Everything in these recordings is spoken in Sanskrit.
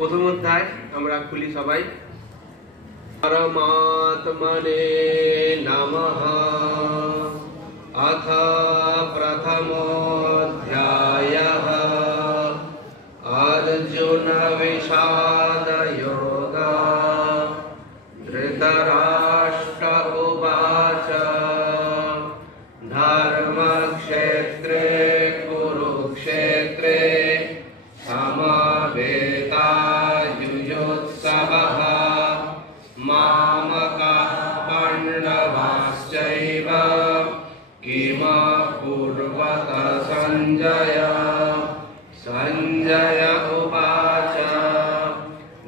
प्रथम अध्याय আমরা খুলি সবাই। परमात्मने नमः। अथ प्रथमोऽध्यायः अर्जुन विषाद योगः। धृतराष्ट्र उवाच धर्मक्षेत्रे कुरुक्षेत्रे समवेतायुयुत्सवः। मामकाः पाण्डवाश्चैव किमकुर्वत सञ्जय। सञ्जय उवाच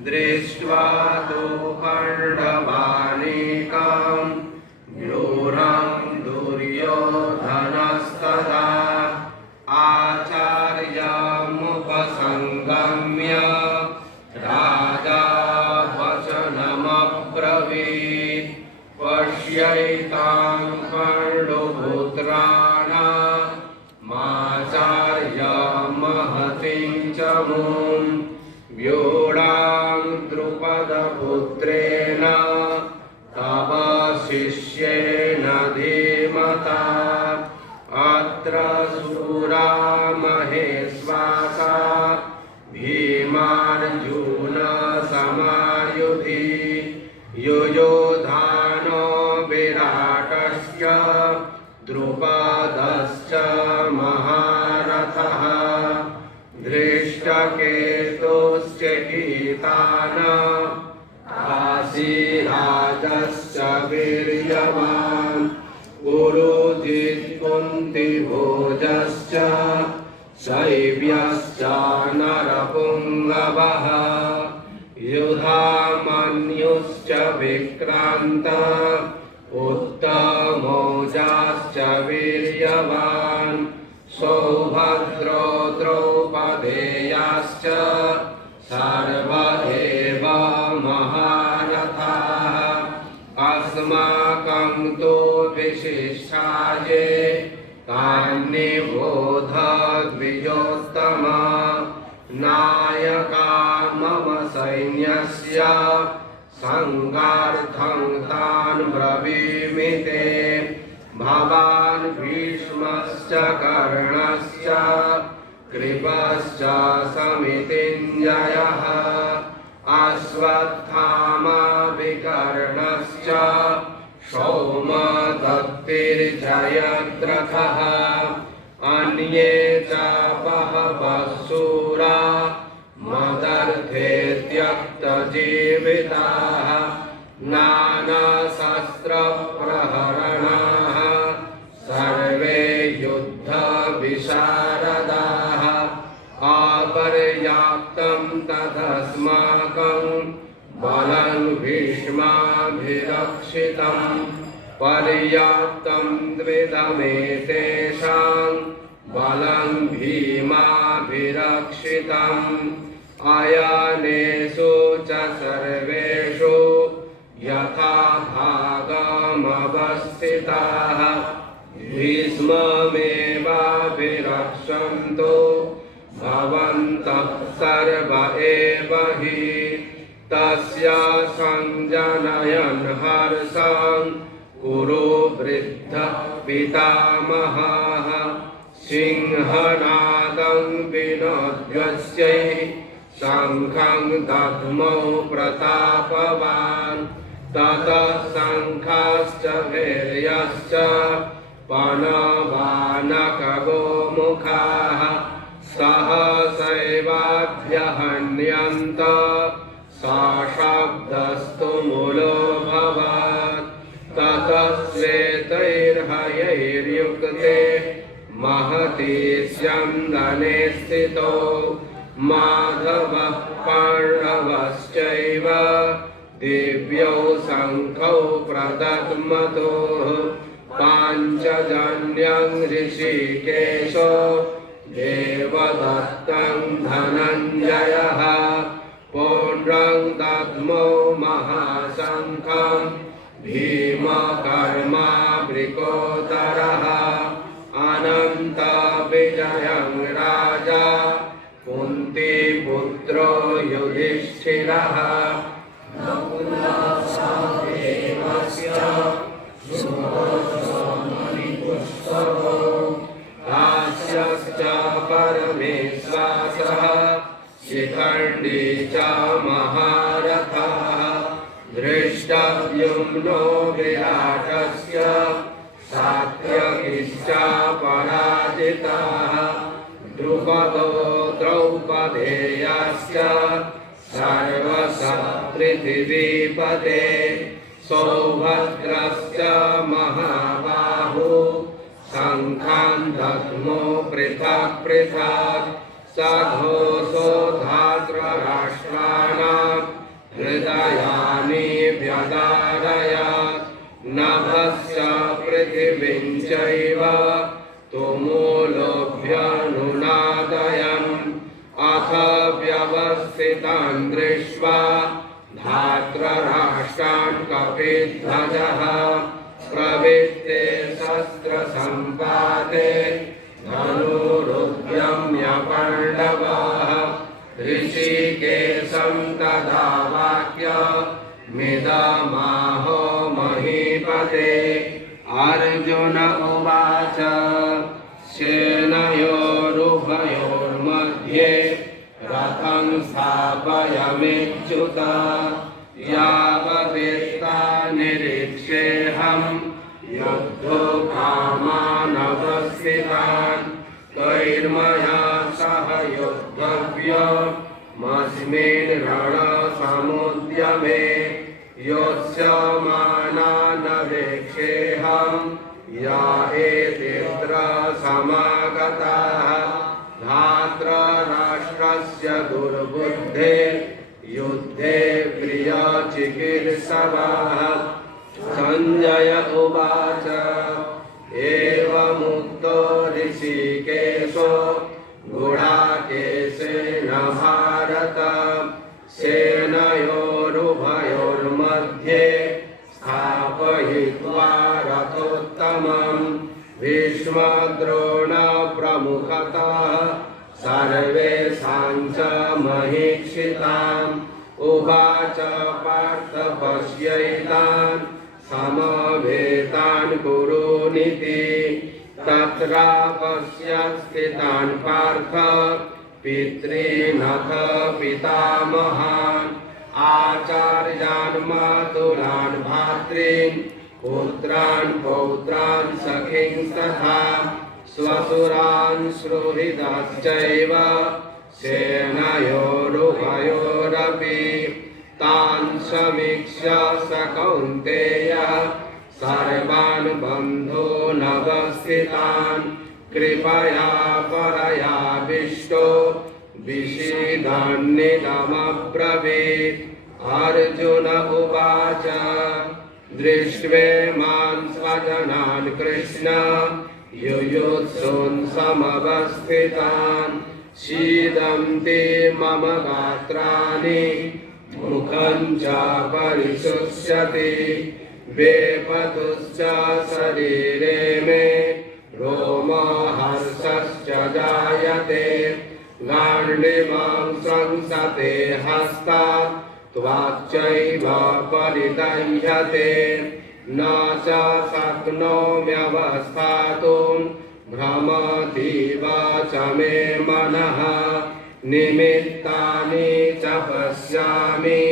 दृष्ट्वा तु पाण्डवानीकं व्यूढं दुर्योधनम् पश्यैतां कर्णपुत्राणामाचार्य महतीं च मुं व्यूढां द्रुपदपुत्रेण तव शिष्येण धीमता अत्र शूरा महेश्वासा भीमार्जुनसमायुधि युयोधानो विराटश्च द्रुपदश्च महारथः धृष्टकेतुश्च गीतान् काशीराजश्च वीर्यवान् पुरोजित् कुन्तिभोजश्च शैव्यश्च नरपुङ्गवः युधामन्युश्च विक्रान्त उत्तमौजाश्च वीर्यवान् सौभद्रो द्रौपदेयाश्च सर्व एव महारथाः अस्माकं तु विशिष्टाये तान्निबोध द्विजोत्तम नायका मम सैन्यस्य संगार्थं तान् ब्रवीमि ते भवान् भीष्मश्च कर्णश्च कृपश्च समितिञ्जयः अश्वत्थामा विकर्णश्च सौमदत्तिर्जयद्रथः अन्ये च बहवः शूरा मदर्थे त्यक्तजीविताः नानाशस्त्रप्रहरणाः सर्वे युद्धविशारदाः अपर्याप्तं तदस्माकं बलं भीष्माभिरक्षितं पर्याप्तं द्विदमेतेषां बलं भीमाभिरक्षितम् अयनेषु च सर्वेषु यथा भागमवस्थिताः भीष्ममेवाभिरक्षन्तु भवन्तः सर्व एव हि तस्य सञ्जनयन् हर्षं कुरु वृद्धः पितामहः सिंहनादं विनोद्यस्यै शङ्खं दद्मौ प्रतापवान् ततः शङ्खाश्च वीर्यश्च पणवानकगोमुखाः सहसैवाभ्यहन्यन्त सशब्दस्तु मूलोऽभवत् ततः श्वेतैर्हयैर्युक्ते महति स्यन्दने स्थितो माधवः पाण्डवश्चैव दिव्यौ शङ्खौ प्रदद्मतुः पाञ्चजन्यं ऋषिकेशो देवदत्तं धनञ्जयः पौण्ड्रं दद्मौ महाशङ्खं भीमकर्मावृकोदरः अनन्तविजयं राजा कुन्तीपुत्रो युधिष्ठिरः काश्यश्च परमेश्वासः शिखण्डी च महारथः धृष्टद्युम्नो विराटस्य सात्यकिश्च पराजिताः द्रुपदो द्रौपदेयश्च सर्वशत्रुपृथिवीपते सौभद्रश्च महाबाहु शङ्खान् दद्मो पृथक् पृथक् सघोषो धातृराष्ट्राणां हृदयानि व्यदारयत् नभश्च पृथिवीं चैव तुमुलोऽभ्यनुनादयन् अथ व्यवस्थितान् दृष्ट्वा धातृराष्ट्रान् कपिध्वजः प्रवृत्ते शस्त्रसम्पाते धनुरुद्यम्य पाण्डवाः ऋषिकेशं तदा वाक्यमिदमाहो महीपते। अर्जुन उवाच सेनयोरुभयोर्मध्ये रथं स्थापयाम्युत यावदेता निरीक्षेऽहं युद्धकामानवस्थितान् त्वैर्मया सह योद्धव्यमस्मिन् रणसमुद्यमे योत्स्यमानानवेक्षेऽहं या एतेऽत्र समागताः धार्तराष्ट्रस्य दुर्बुद्धे युद्धे प्रियचिकीर्षवः। संजय उवाच एवमुक्तो ऋषिकेशो गुडाकेशेन भारत सेनयोरुभयोर्मध्ये स्थापयित्वा रथोत्तमम् भीष्मद्रोण प्रमुखतः सर्वेषां च महीक्षिताम् उवाच पार्थ पश्यैतान् समवेतान् कुरुनिति तत्र पश्य स्थितान् पार्थ पितॄनथ पितामहान् आचार्यान् मातुलान् भ्रातॄन् पुत्रान् पौत्रान् सखींस्तथा स्वसुरान् सुहृदाश्चैव सेनयोरुभयोरपि तान् समीक्ष्य स कौन्तेयः सर्वान् बन्धूनवस्थितान् कृपया परयाविष्टो विषीदन्निदमब्रवीत्। अर्जुन उवाच दृष्ट्वेमान् स्वजनान् कृष्ण युयुत्सुन् समवस्थितान् सीदन्ति मम गात्राणि मुखं च परिशुष्यति वेपतुश्च शरीरे मे रोमहर्षश्च जायते गाण्डीवं संसते हस्तात् त्वाच्चैव परिदह्यते न च शक्नोम्यवस्थातुं भ्रमतीव च मे मनः निमित्तानि च पश्यामि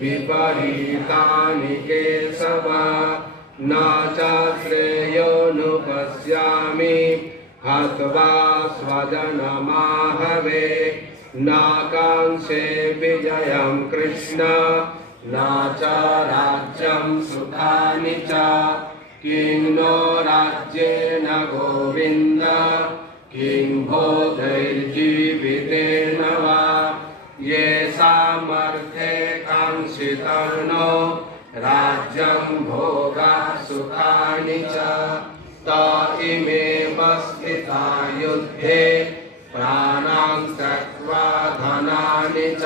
विपरीतानि केशव न च श्रेयोनुपश्यामि हत्वा स्वजनमाहवे न काङ्क्षे विजयं कृष्ण न च राज्यं सुखानि च किं नो राज्येन गोविन्द किं भोगैर्जीवितेन वा येषामर्थे काङ्क्षितर्नो राज्यं भोगाः सुखानि च त इमेव स्थिता युद्धे प्राणान् त्यक्त्वा धनानि च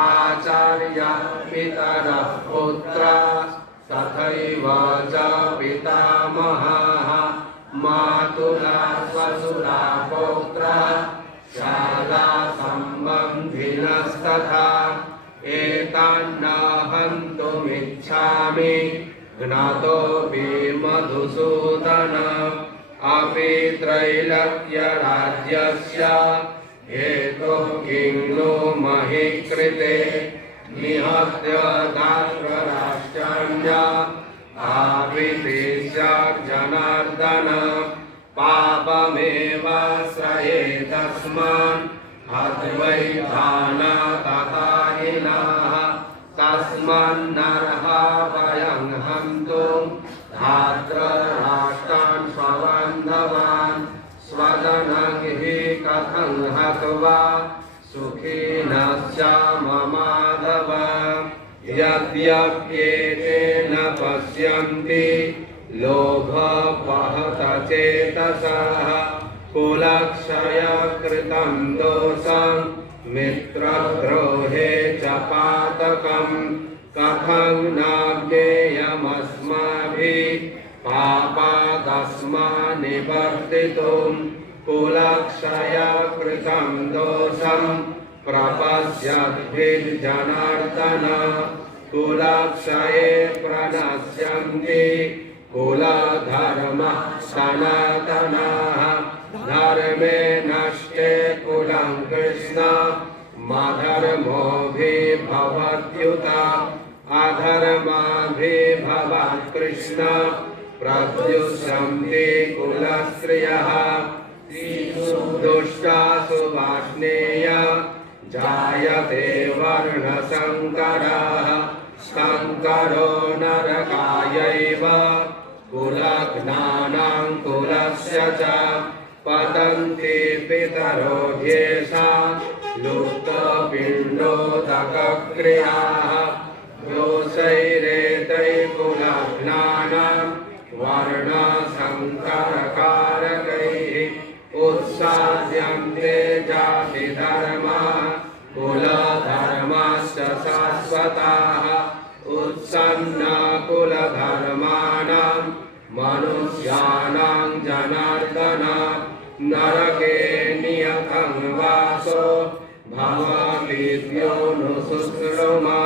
आचार्याः पितरः पुत्राः तथैव च पितामहाः मातुलाः स्वसुरा पौत्राः शाला सम्बन्धिनस्तथा एतान्न हन्तुमिच्छामि ज्ञातोऽपि मधुसूदन अपि त्रैलोक्यराज्यस्य हेतुः किं नो महि कृते निहत्य धार्तराष्ट्राण्य आविदेशार्जनार्दन पापमेव श्रयेदस्मान् अद्वैतानाततायिनः तस्मान्नर्हा वयं हन्तुं धार्तराष्ट्रान् स्वबान्धवान् स्वजनं हि कथं हत्वा सुखिनः स्याममाधव यद्यप्येतेन पश्यन्ति लोभपहतचेतसः कुलक्षयकृतं दोषं मित्रद्रोहे च पातकं कथं न ज्ञेयमस्माभिः पापादस्मान्निवर्तितुं कुलक्षयकृतं दोषं प्रपश्यद्भिर्जनार्दन कुलक्षये प्रणश्यन्ति कुलधर्मः सनातनः धर्मे नष्टे कुलं कृष्ण मधर्मोऽभिभवत्युत अधर्माभिभवात् कृष्ण प्रद्युषन्ति कुलस्त्रियः दुष्टासु वार्ष्णेय जायते वर्णसङ्करः संकरो नरकायैव कुलघ्नानां कुलस्य च पतन्ति पितरो ह्येषां लुप्तपिण्डोदकक्रियाः दोषैरेतैः कुलघ्नानां वर्णसङ्करकारकैः उत्साद्यन्ते जातिधर्मा कुलधर्माश्च शाश्वताः उत्सन्नकुलधर्माणां मनुष्याणां जनार्दन नरके नियतं वासो भवतीत्योऽनुशुश्रुमा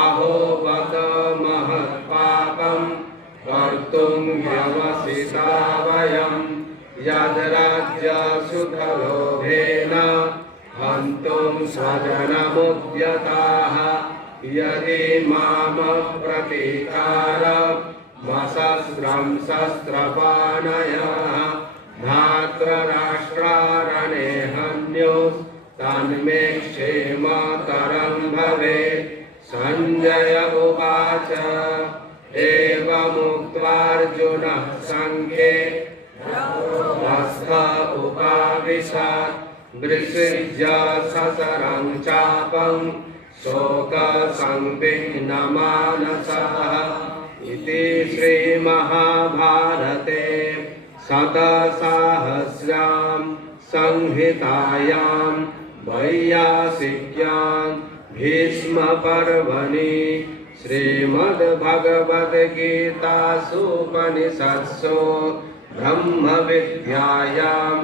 अहो बत महत्पापं कर्तुं व्यवसिता वयं यद्राज्यसुखलोभेन हन्तुं स्वजनमुद्यताः यदि मामप्रतीकारमसस्रं शस्त्रपाणयः धार्तराष्ट्रारणे हन्युस्तन्मे क्षेमतरं भवेत् संजय उवाच एवमुक्त्वार्जुनः सङ्ख्ये हस्त उपाविशत् विसृज्य ससरं चापं शोकसंविघ्नमानसः इति श्रीमहाभारते शतसाहस्र्यां संहितायां वैयासिक्यां भीष्मपर्वणि श्रीमद्भगवद्गीतासूपनिषत्सु ब्रह्मविद्यायां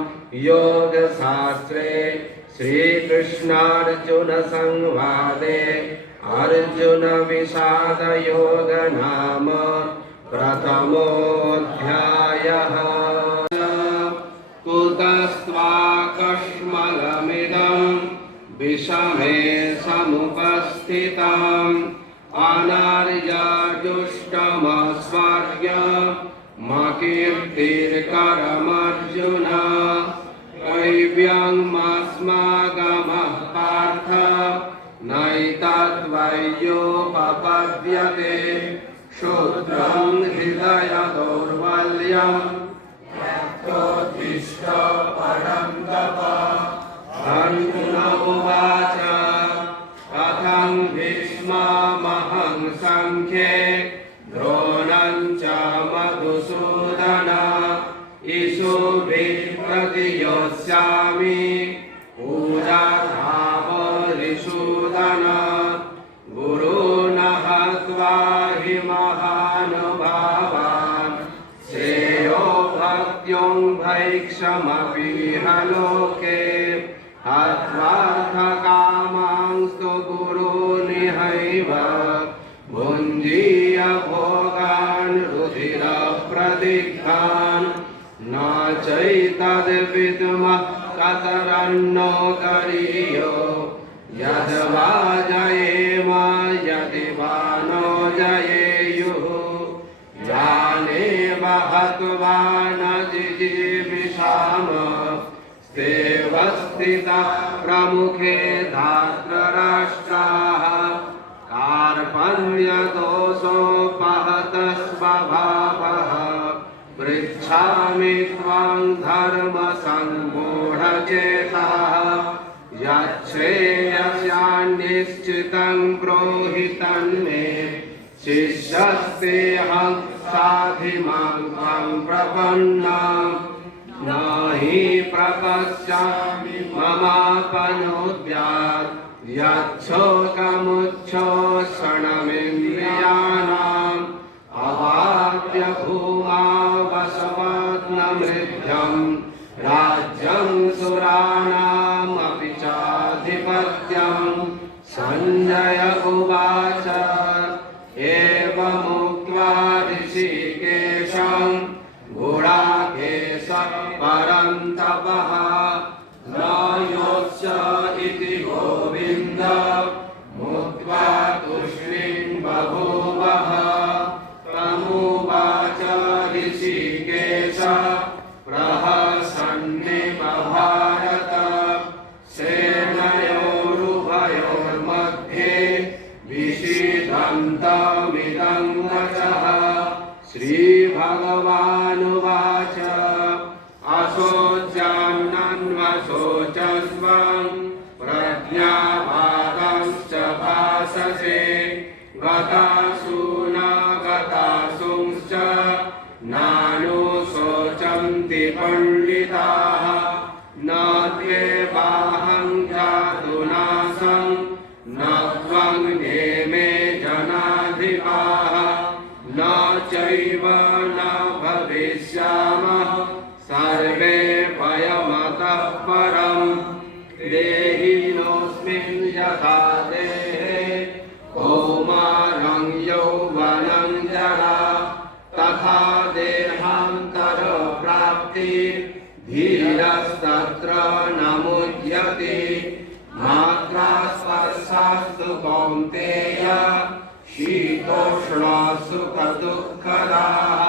योगशास्त्रे श्रीकृष्णार्जुनसंवादे अर्जुनविषादयोग नाम प्रथमोऽध्यायः। कुतस्त्वाकश्मलमिदं विषमे समुपस्थितम् अनार्यजुष्टमस्वर्गमकीर्तिर्करमर्जुन कैव्यङ्मस्मागमः पार्थ नैतद्वैयोपपद्यते क्षुद्रं हृदय दौर्बल्यं यत्तोत्तिष्ठ परं तप। अर्जुन उवाच कथं भीष्ममहं सङ्ख्ये द्रोणं च मधुसूदन इषुभिः प्रतियोत्स्यामि पूजाधावरिषूदन गुरून् हत्वा हि महानुभावान् श्रेयो भक्त्युं भैक्षमपीह लोके हत्वार्थकामांस्तु गुरूनिहैव भुञ्जीय भोगान् रुधिरप्रदिग्धान् न चैतद्विद्मः कतरन्नो गरीयो यद्वा जयेम यदि वा नो जयेयुः यानेव हत्वा न जिजीविषाम स्थितः प्रमुखे धार्तराष्ट्राः कार्पण्यदोषोपहतस्वभावः पृच्छामि त्वां धर्मसम्मूढचेतः यच्छ्रेयस्यान्निश्चितं ब्रूहि तन्मे शिष्यस्तेऽहं साधिमां त्वं प्रपन्नम् न हि प्रपश्यामि ममापनोद्यात् यच्छोकमुच्छोषणमिन्द्रियाणाम् अवाप्य मृध्यम् राज्यं सुराणामपि चाधिपत्यम् संजय उवाच एवमुक्त्वा ऋषिकेशं गुडाकेशः परन्तपः न योत्स इति गोविन्द मुक्त्वा तूष्णीं बभूवः तमुवाच ऋषिकेश प्रहसन्निव भारत सेनयोरुभयोर्मध्ये विषीदन्तमिदं वचः श्रीभगवानुवाच अशोच्यान्नन्वशोचस्वं प्रज्ञावादंश्च भाससे गतासु न गतासुंश्च नानुशोचन्ति पण्डिताः न त्वेवाहं जातुनासं न त्वं नेमे जनाधिपाः न चैव न भविष्यामः सर्वे वयमतः परम् देहिनोऽस्मिन् यथा देहे कौमारं यौवनं जरा तथा देहान्तरप्राप्ति धीरस्तत्र न मुह्यते मात्रा स्पर्शास्तु कौन्तेय शीतोष्णसुखदुःखदाः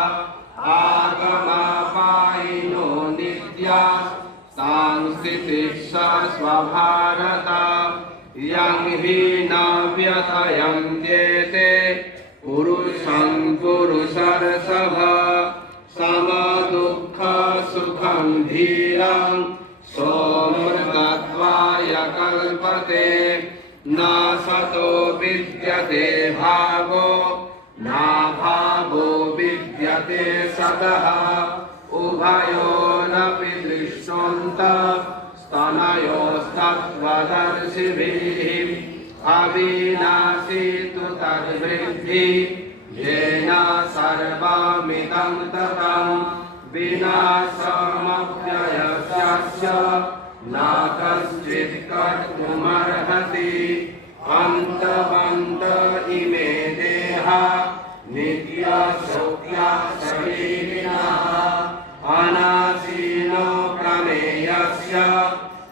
आगमापायिनो नित्या सांस्थितिः यं हि न व्यथयन्त्येते पुरुषं पुरुषर्षभ समदुःखसुखं धीरं सोऽमृतत्वाय कल्पते न सतो विद्यते भावो नाभावो विद्यते सतः उभयोरपि दृश्यन्तः स्तनयोस्तत्त्वदर्शिभिः अविनाशी तु तद्वृद्धि येन सर्वमिदं ततं विनाशमव्ययस्य न कश्चित् कर्तुमर्हति अन्तवन्त इमे देहा नित्यशोक्या शरीरिणः अनासीनो प्रमेयस्य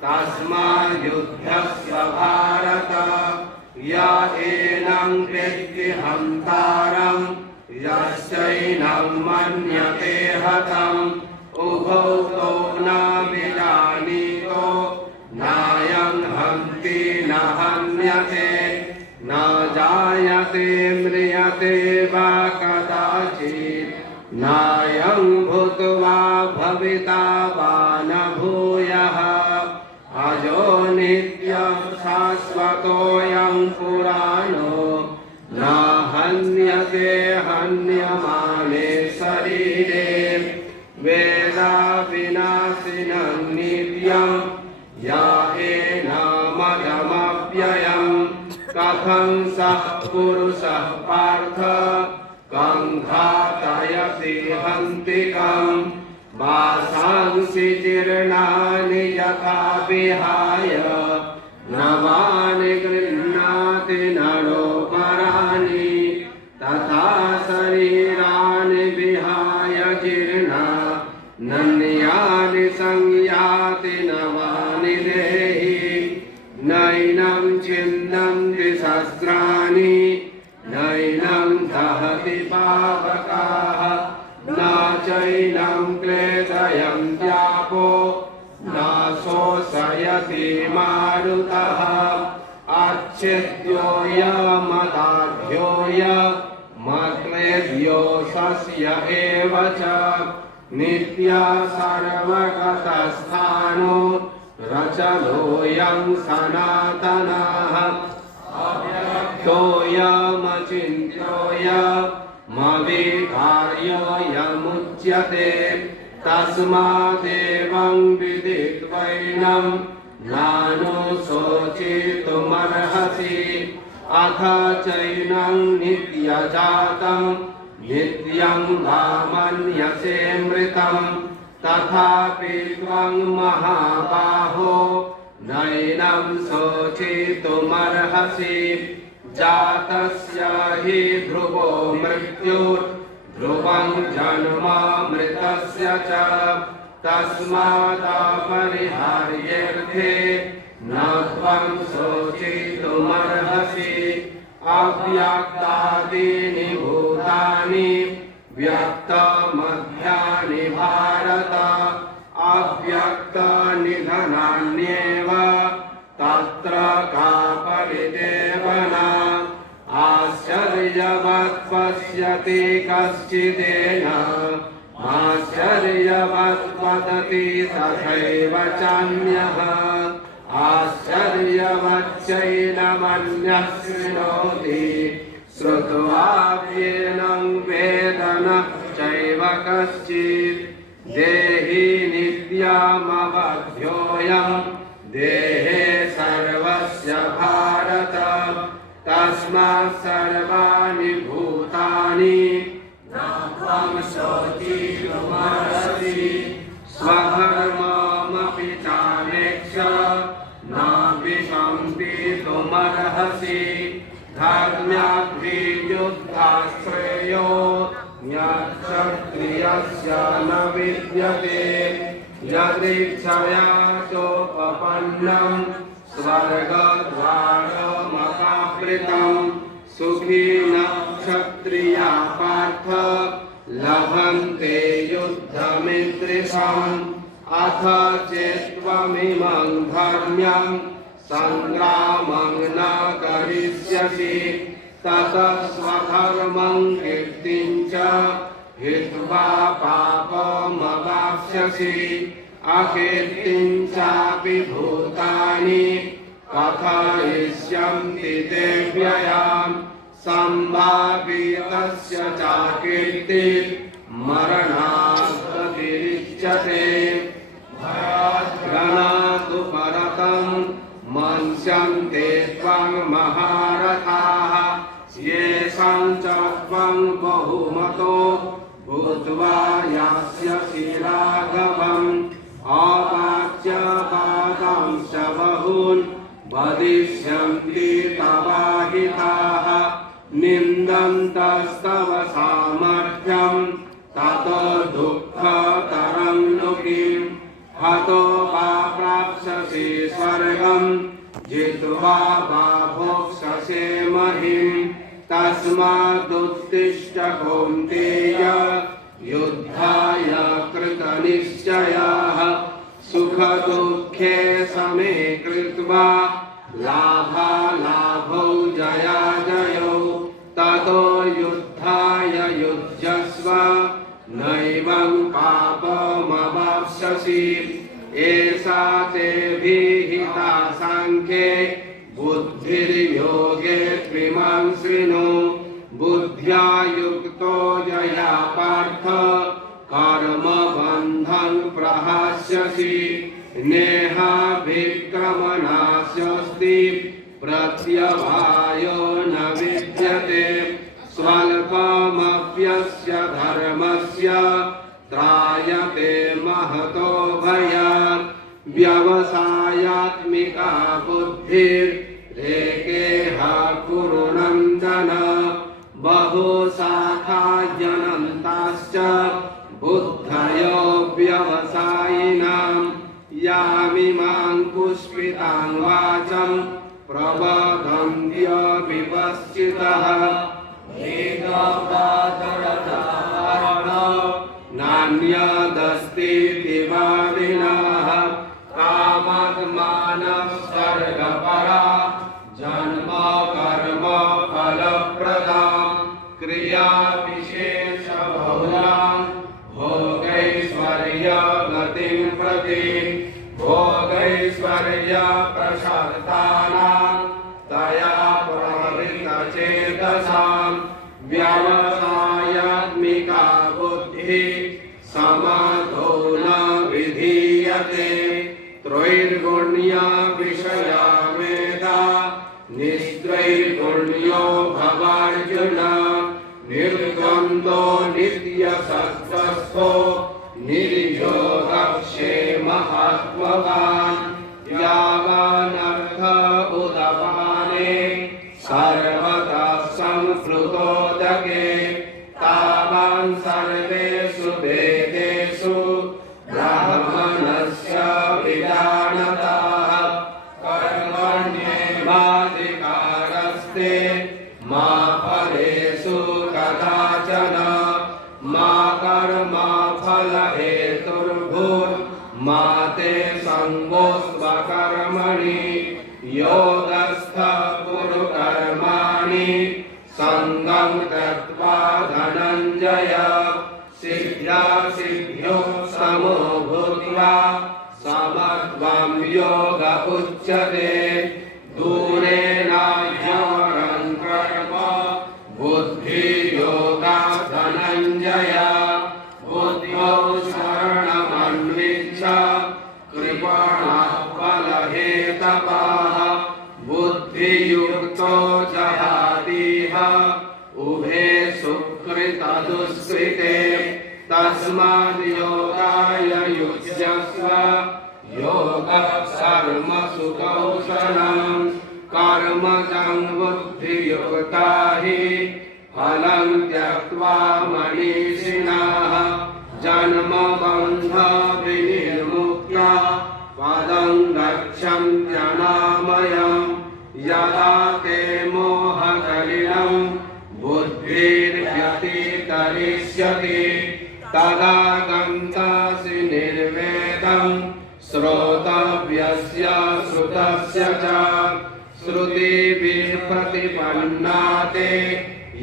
तस्माद्युद्धस्य भारत य एनं वेत्ति हन्तारं यस्यैनं मन्यते हतम् उभौ तौ न विजानीतो नायं हन्ति न हन्यते न जायते म्रियते वा कदाचित् नायं भूत्वा भविता वा न भूयः अजो नित्यं शाश्वतोऽयं पुराणो न हन्यते हन्यमाने शरीरे वेदाविनाशिनं नित्यं या एनमजमव्ययम् कथं सः पुरुषः पार्थ कं घातयति हन्तिकम् वासांसि जीर्णानि यथा विहाय नवानि गृह्णाति नरोपराणि तथा शरीराणि विहाय जीर्णा नन्यानि संयाति नवानि देहि नैनं छिन्दन्ति शस्त्राणि नैनं दहति पावकाः न चैनं क्लेदयन्त्यापो न शोषयति मारुतः अच्छेद्योऽयमदाढ्योऽयमक्लेद्यो शस्य एव च नित्या सर्वगतस्थानो रचलोऽयं सनातनः अव्यक्तोऽयमचिन्त्योऽयमविकार्योऽयमुच्यते तस्मादेवं विदित्वैनं नानुशोचितुमर्हसि अथ चैनं नित्यजातं नित्यं वा मन्यसे मृतं तथापि त्वं महाबाहो नैनं शोचितुमर्हसि जातस्य हि ध्रुवो मृत्युर्ध्रुवं जन्म मृतस्य च तस्मादपरिहार्येऽर्थे न त्वं शोचितुमर्हसि अव्यक्तादीनि भूतानि व्यक्तमध्यानि भारत अव्यक्तनिधनान्येव तत्र का परिदेवना आश्चर्यवत् पश्यति कश्चिदेन आश्चर्यवत् वदति तथैव चान्यः आश्चर्यवच्चैनमन्यः शृणोति श्रुत्वाप्येनं वेद न चैव कश्चित् देहि नित्यमवध्योऽयं देहे सर्वस्य भारत तस्मात् सर्वाणि भूतानि न त्वं शोचितुमर्हसि स्वधर्ममपि चानेक्ष न विशम्पितुमर्हसि धर्म्याद्वियुक्ताश्रेयो क्षत्रियस्य न विद्यते यदीक्षया चोपपन्नं स्वर्गद्वारमपावृतं सुखी न क्षत्रिया पार्थ लभन्ते युद्धमीदृशम् अथ चेत्त्वमिमं धर्म्यं संग्रामं न करिष्यसि ततः स्वधर्मं कीर्तिं च हित्वा पापमवाप्स्यसि अकीर्तिं चापि भूतानि कथयिष्यन्ति ते व्ययाम् सम्भावितस्य चाकीर्तिः मरणात् प्रतिरिच्यते भयाद्गणातु परतं मन्स्यन्ते त्वं महारथाः येषां च त्वं बहुमतो भूत्वा यास्यसि राघवम् अवाच्यवादांश्च बहून् वदिष्यन्ति तवाहिताः निन्दन्तस्तव सामर्थ्यं ततो दुःखतरं नु किम् हतो वा प्राप्स्यसि स्वर्गं जित्वा वा भोक्ष्यसे महीम् तस्मादुत्तिष्ठ कौन्तेय युद्धाय कृतनिश्चयः सुखदुःखे समे कृत्वा लाभालाभौ जयाजयौ ततो युद्धाय युज्यस्व नैवं पापमवाप्स्यसि एषा ते विहिता सांख्ये बुद्धिर्योगे त्विमां शृणु बुद्ध्या युक्तो यया पार्थ कर्मबन्धं प्रहास्यसि नेहाभिक्रमणास्यस्ति प्रत्यवायो न विद्यते स्वल्पमप्यस्य धर्मस्य त्रायते महतो भयात् व्यवसायात्मिका बुद्धिरेकेह कुरु नन्दन बहुशाखा जनन्ताश्च बुद्धयो व्यवसायिनां यामिमां पुष्पितां वाचं प्रवदन्त्य विपश्चितः नान्यदस्तीति वादिनः कामात्मानः सर्गपरा जन्म कर्म फलप्रदां क्रियाविशेषबहुलां भोगैश्वर्यगतिं प्रति भोगैश्वर्यप्रशस्तानां तया प्रवृत्तचेतसां व्यवसायात्मिका बुद्धिः समाधो न विधीयते त्रैर्गुण्या विषया मेधा निस्त्रैर्गुण्यो भवार्जुन निर्द्वन्द्वो नित्यसत्त्वस्थो निर्यो भवान् यावानर्थ उदपाने सर्वतः संप्लुतोदके तावान् सर्वेषु वेदेषु ब्राह्मणस्य विजानताः कर्मण्येवाधिकारस्ते मा फलेषु कदाचन मा कर्मफलहेतुर्भुर्मा ते सङ्गोऽस्त्वकर्मणि योगस्थः कुरु कर्माणि सङ्गं त्यक्त्वा धनञ्जय सिद्ध्यासिद्ध्यो समो भूत्वा समत्वं योग उच्यते दूरेणाह्यवरं कर्म बुद्धियोगात् धनञ्जय बुद्ध्यौ शरणमन्विच्छ कृपणाः फलहेतवः बुद्धियुक्तो जहातीह उभे सुकृतदुष्कृते तस्माद् योगाय युज्यस्व योगः कर्मसु कौशलम् कर्मजं बुद्धियुक्ता हि फलं त्यक्त्वा मनीषिणः जन्मबन्धविनिर्मुक्ता पदं गच्छन्त्यनामयम् यदा ते मोहकलिलं बुद्धिर्व्यतितरिष्यति तदा गन्तासि निर्वेदं श्रोतव्यस्य श्रुतस्य च श्रुतिभिः प्रतिपन्ना ते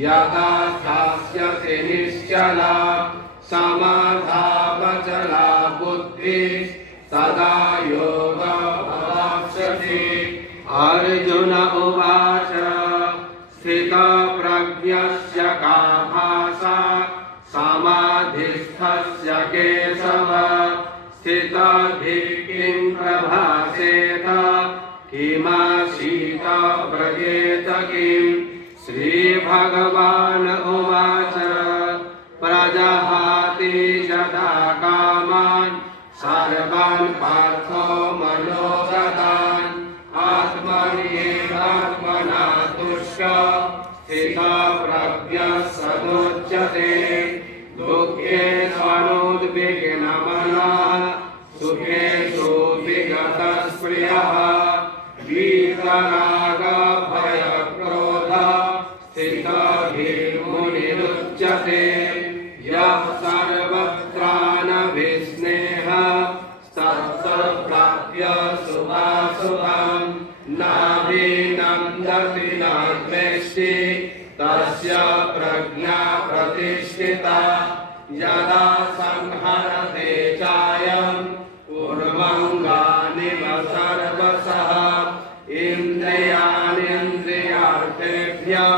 यदा स्थास्यसि निश्चला समाधावचला बुद्धिः तदा योगमवाप्स्यसि अर्जुन उवाच स्थितप्रज्ञस्य का भाषा समाधिस्थस्य केशव स्थितधिः किं प्रभासेत किमासीत व्रजेत किम् श्रीभगवान् उवाच प्रजहाति यदा कामान् सर्वान् पार्थो मनोगतान् आत्मन्येवात्मना तुष्ट स्थितप्रज्ञः समुच्यते दुःखेष्वनुद्विग्नमनः सुखेषु विगतस्पृहः वीतरागभयक्रोधः स्थितधीर्मुनिरुच्यते यः सर्वत्रानभिस्नेहः तत्प्राप्य शुभाशुभम् नाभिनन्दति न द्वेष्टि तस्य प्रज्ञा प्रतिष्ठिता यदा संहरते चायं पूर्वङ्गानि सर्वशः इन्द्रियाणीन्द्रियार्थेभ्यः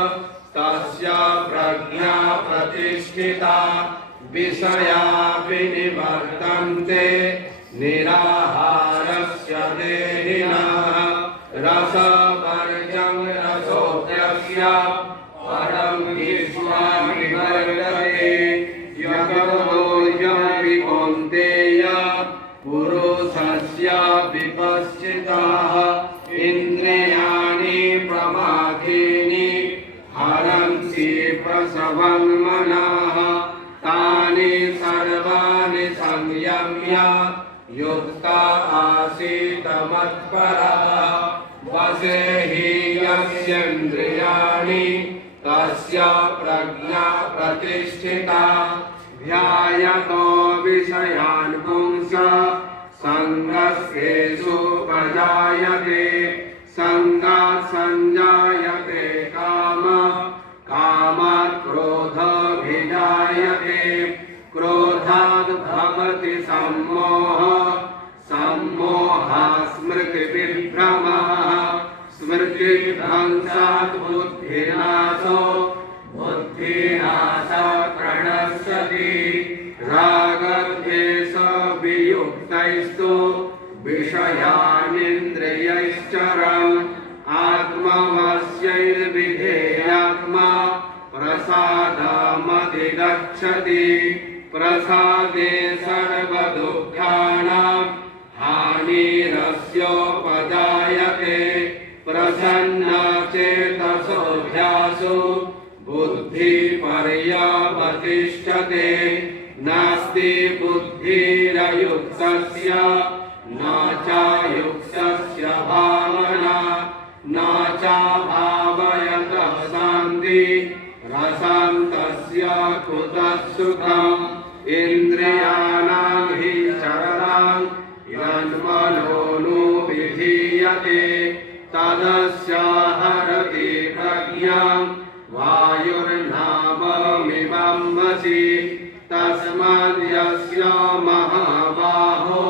तस्य प्रज्ञा प्रतिष्ठिता विषया विनिवर्तन्ते निराहारस्य देहिनः रसवर्जं रसोऽप्यस्य परं विश्वामिवर्तते यज्ञोऽयं विकौन्तेय पुरुषस्य विपश्चितः इन्द्रियाणि प्रमाथीनि हरन्ति प्रसवं मनः तानि सर्वाणि संयम्य युक्ता आसीत मत्परः वशे हि यस्येन्द्रियाणि तस्य प्रज्ञा प्रतिष्ठिता ध्यायतो विषयान् पुंसः सङ्गस्येषुपजायते सङ्गात् सञ्जायते कामः कामात् क्रोधभिजायते क्रोधाद् भवति सम्मोहः सम्मोहात् स्मृतिविभ्रमः स्मृतिभ्रंशात् बुद्धिनाशो बुद्धिनाशात् प्रणश्यति रागद्वेषवियुक्तैस्तु विषयानिन्द्रियैश्चरन् आत्मवश्यैर्विधेयात्मा प्रसादमधिगच्छति प्रसादे सर्वदुःखानां हानि प्रतिष्ठते नास्ति बुद्धिरयुक्तस्य न चायुक्तस्य भावना न चाभावयतः शान्ति रसान्तस्य कुतः सुखम् इन्द्रियाणां हि चरणां यन्मनोनुविधीयते तदस्य हरति प्रज्ञां वायुर्नावमिमं वसि तस्माद् यस्य महाबाहो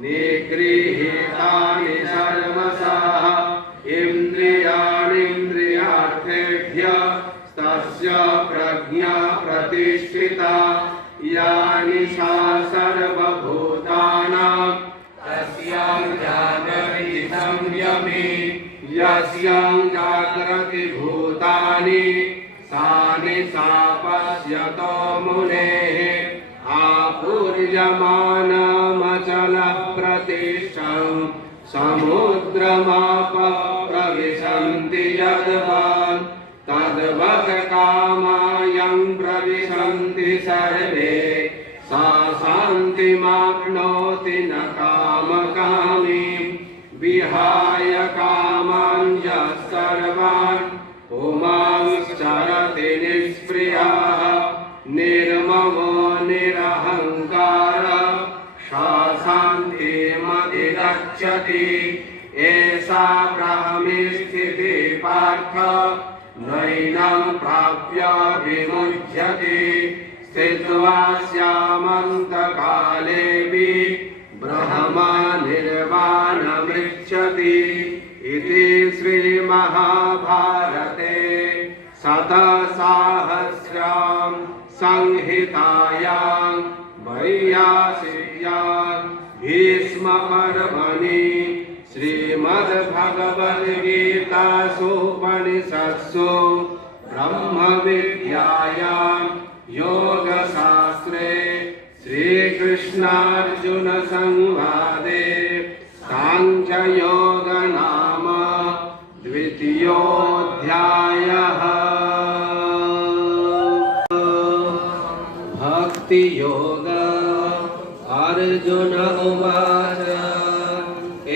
निगृहीतानि सर्वशः इन्द्रियाणीन्द्रियार्थेभ्यः तस्य प्रज्ञा प्रतिष्ठिता यानि सा सर्वभूतानां तस्यां जागर्ति संयमी यस्यां जागृति भूतानि सानि सा पश्यतो मुनेः आपूर्यमानमचलप्रतिष्ठं समुद्रमाप प्रविशन्ति यद्वत् तद्वत् कामायं प्रविशन्ति सर्वे सा शान्तिमाप्नोति न कामकामीं विहाय कामान् यः सर्वान् पुमांश्चरति निष्क्रियः निर्ममो निरहङ्कारः सा शान्तिमधिगच्छति एषा ब्राह्मी स्थितिः पार्थ नैनं प्राप्य विमुह्यते स्थित्वा स्यामन्तकालेऽपि ब्रह्मनिर्वाणमृच्छति इति श्रीमहाभारते शतसाहस्र्यां संहितायां वैयासिक्यां भीष्मपर्वणि श्रीमद्भगवद्गीतासु उपनिषत्सु ब्रह्मविद्यायां योगशास्त्रे श्रीकृष्णार्जुनसंवादे सांख्ययोग नाम द्वितीयोऽध्यायः। भक्तियोग अर्जुन उवाच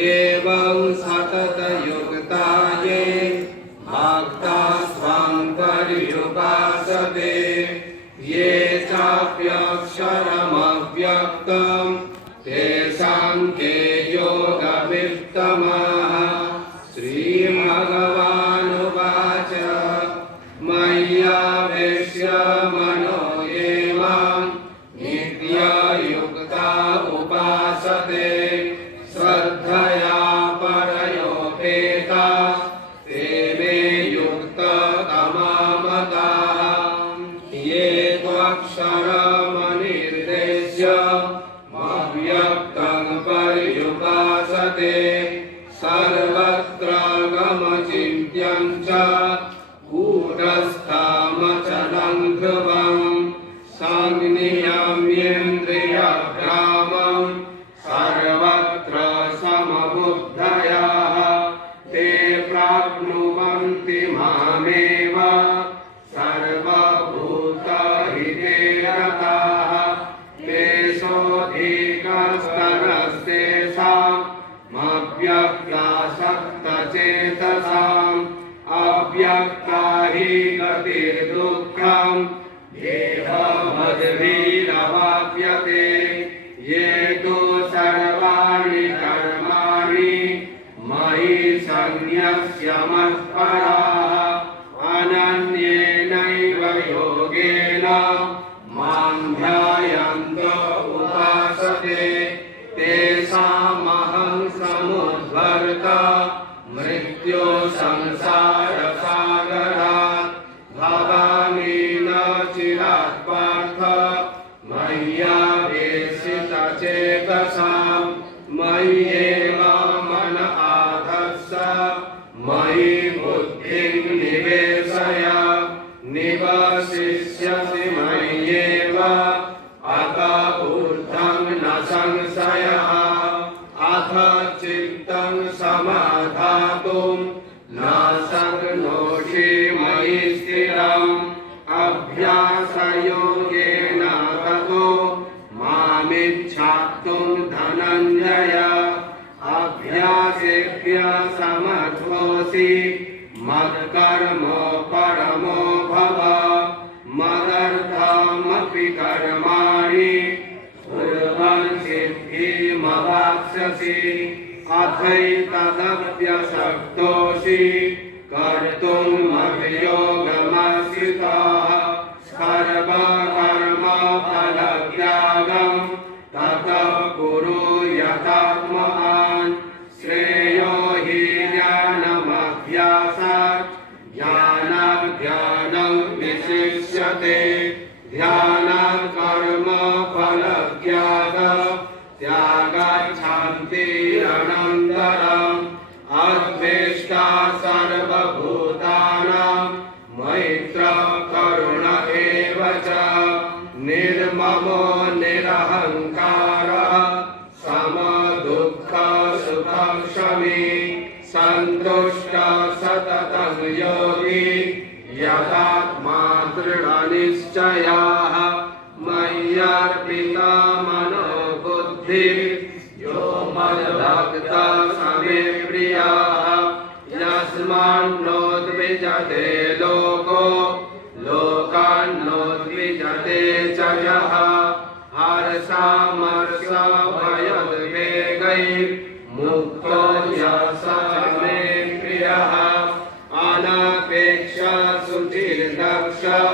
एवं सततयुक्ता ये भक्तास्त्वां पर्युपासते ये चाप्यक्षरमव्यक्तं तेषां के योगवित्तमः। श्रीभगवानुवाच मय्यावेश्य मनो ये मां नित्ययुक्ता उपासते श्रद्धया परयोपेता ते मे युक्ततमामताः। ये त्वक्षरमनिर्देश्य मव्यक्तं पर्युपासते सर्वत्र गमचिन्त्यं च कूटस्थमचलं ध्रुवं संनियम्येन्द्रियग्रामं सर्वत्र समबुद्धयः ते प्राप्नुवन्ति मामेव सर्वभूतहिते रताः। तेषोऽधिकस्तरस्तेषाम् अव्यक्तासक्तचेतसाम् अव्यक्ता हि गतिर्दुःखम् देहमद्भिरवाप्यते। ये तु सर्वाणि कर्माणि मयि सन्न्यस्य मत्पराः अनन्येनैव योगेन मां ध्यायन्त उपासते तेषामहं समुद्धर्ता मृत्यो संसारसागरात् भवामि न चिरात् पार्थ मय्यावेशितचेतसां मय्येव मन आधत्स मयि बुद्धिं निवेशय निवसिष्यसि मय्येव अत ऊर्ध्वं न संशयः। अथ चित्तं समाधातुं न शक्नोषि मयि स्थिरम् अभ्यासयोगेन इच्छातुं धनञ्जय अभ्यासेभ्य समर्थोऽसि मत्कर्म परमो भव मदर्थमपि कर्माणि कुर्वन् सिद्धिमवाप्स्यसि अथैतदप्यशक्तोऽसि कर्तुम् अभियोगमाश्रितः सर्वकर्मफलत्यागं ततः कुरु यथात्मवान् श्रेयो हि ज्ञानमभ्यासात् ज्ञानाध्यानं विशिष्यते ध्यानात् कर्मफलत्यागः त्यागात् शान्तिरनन्तरम् अद्वेष्टा सर्वभूतानां मैत्रः करुण एव च निर्ममो निरहङ्कारः समदुःखसुखक्षमी सन्तुष्टः सततं योगी यथात्मा दृढनिश्चयः मय्यर्पिता मनोबुद्धिः यो मद्भक्तः समे प्रियः यस्मान्नोद्विजते लोको लोकान्नोद्विजते च यः हर्षामर्षभयोद्वेगैर्मुक्तो यः स मे प्रियः अनपेक्षः शुचिर्दक्षः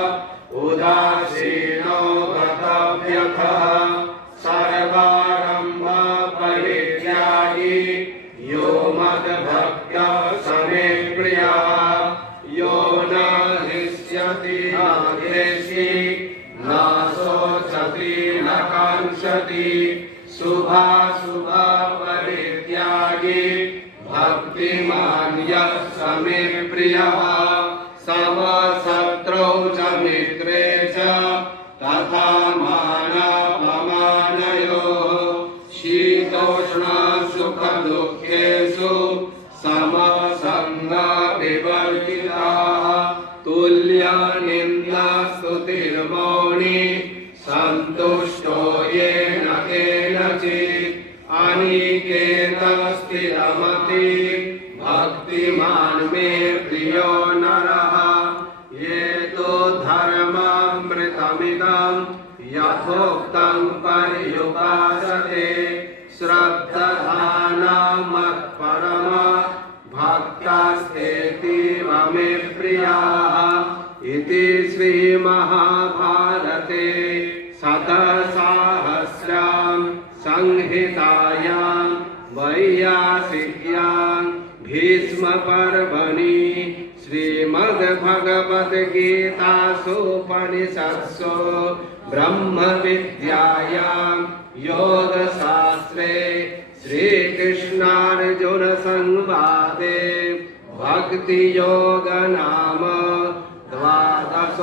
उदासीनो गतव्यथः सर्वारम्भ परित्यागी यो मद्भक्तः समे प्रियः यो न हृष्यति न द्वेष्टि न शोचति न काङ्क्षति शुभाशुभ परित्यागी भक्तिमान् यः समे प्रियः समशत्रौ च मित्रे च तथा मानापमानयोः शीतोष्णसुखदुःखेषु समसङ्गविवर्जिताः तुल्यनिन्दास्तुतिर्मौनी सन्तुष्टो येन केनचित् अनिकेतः स्थिरमतिः भक्तिमान् मे प्रियो नरः ये तु धर्मामृतमिदं यथोक्तं पर्युपासते श्रद्धानां मत्परमः भक्तास्तेतीव मे प्रियाः इति श्रीमहाभारते शतसाहस्रां संहितायां वैयासिक्यां भीष्मपर्वणि श्रीमद्भगवद्गीतासूपनिषत्सु ब्रह्मविद्यायां योगशास्त्रे श्रीकृष्णार्जुनसंवादे भक्तियोग नाम द्वादशोऽध्यायः।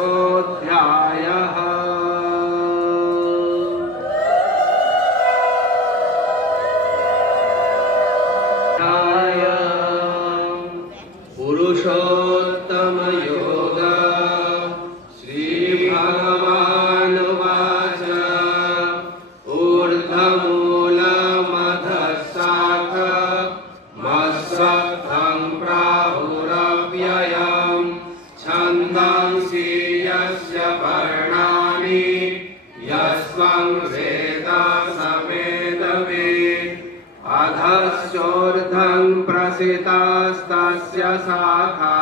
पुरुषोत्तमयोग श्रीभगवानुवाच ऊर्ध्वमूलमधःशाख मत्स्वत्थं प्राहुरव्ययं छन्दांसि यस्य पर्णानि यस्त्वं वेद स वेदवित् अधश्चोर्ध्वं प्रसितास्तस्य शाखा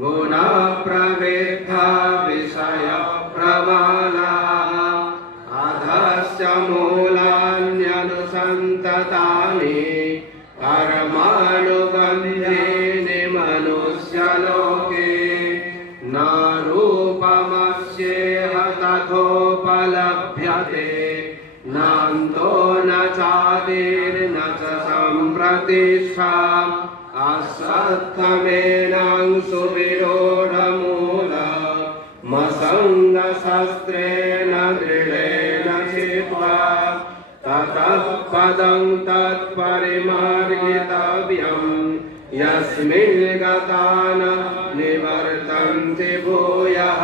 गुणप्रवृद्धा विषयप्रबलाः अधश्च मूलान्यनुसन्ततानि कर्मानुबन्धीनि मनुष्यलोके न रूपमस्येह तथोपलभ्यते नान्तो न चादिर्न च सम्प्रतिष्ठा अश्वत्थमेनं सुविरूढमूल मसङ्गशस्त्रेण दृढेन चित्वा ततः पदं तत्परिमार्गितव्यं यस्मिन् गता न निवर्तन्ते भूयः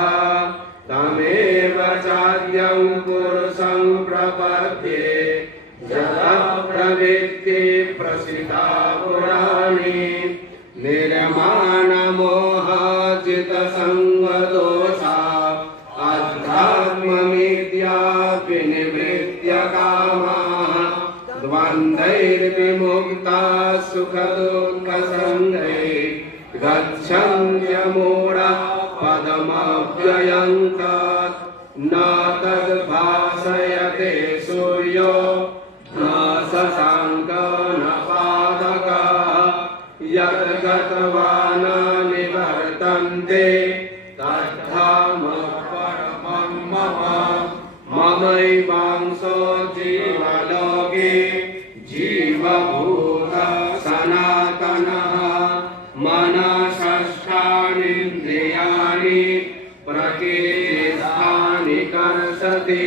तमेव चाद्यं पुरुषं प्रपद्ये जगत् प्रवृत्ति प्रसिता पुराणी निर्माणमोहाजितसंगदोषा अध्यात्ममिद्या विनिवृत्य कामाः द्वन्द्वैर्विमुक्ता सुखदुःखसङ्गै गच्छन्त्यमूढा पदमव्ययं तत् न तद्भासयते सूर्यो न शशाङ्को न पावकः यत् गत्वा न निवर्तन्ते तद्धामपरमं मम ममैवांशो जीवलोके जीवभूतः सनातनः मनसष्ठानीन्द्रियाणि प्रकृतिस्थानि कर्षति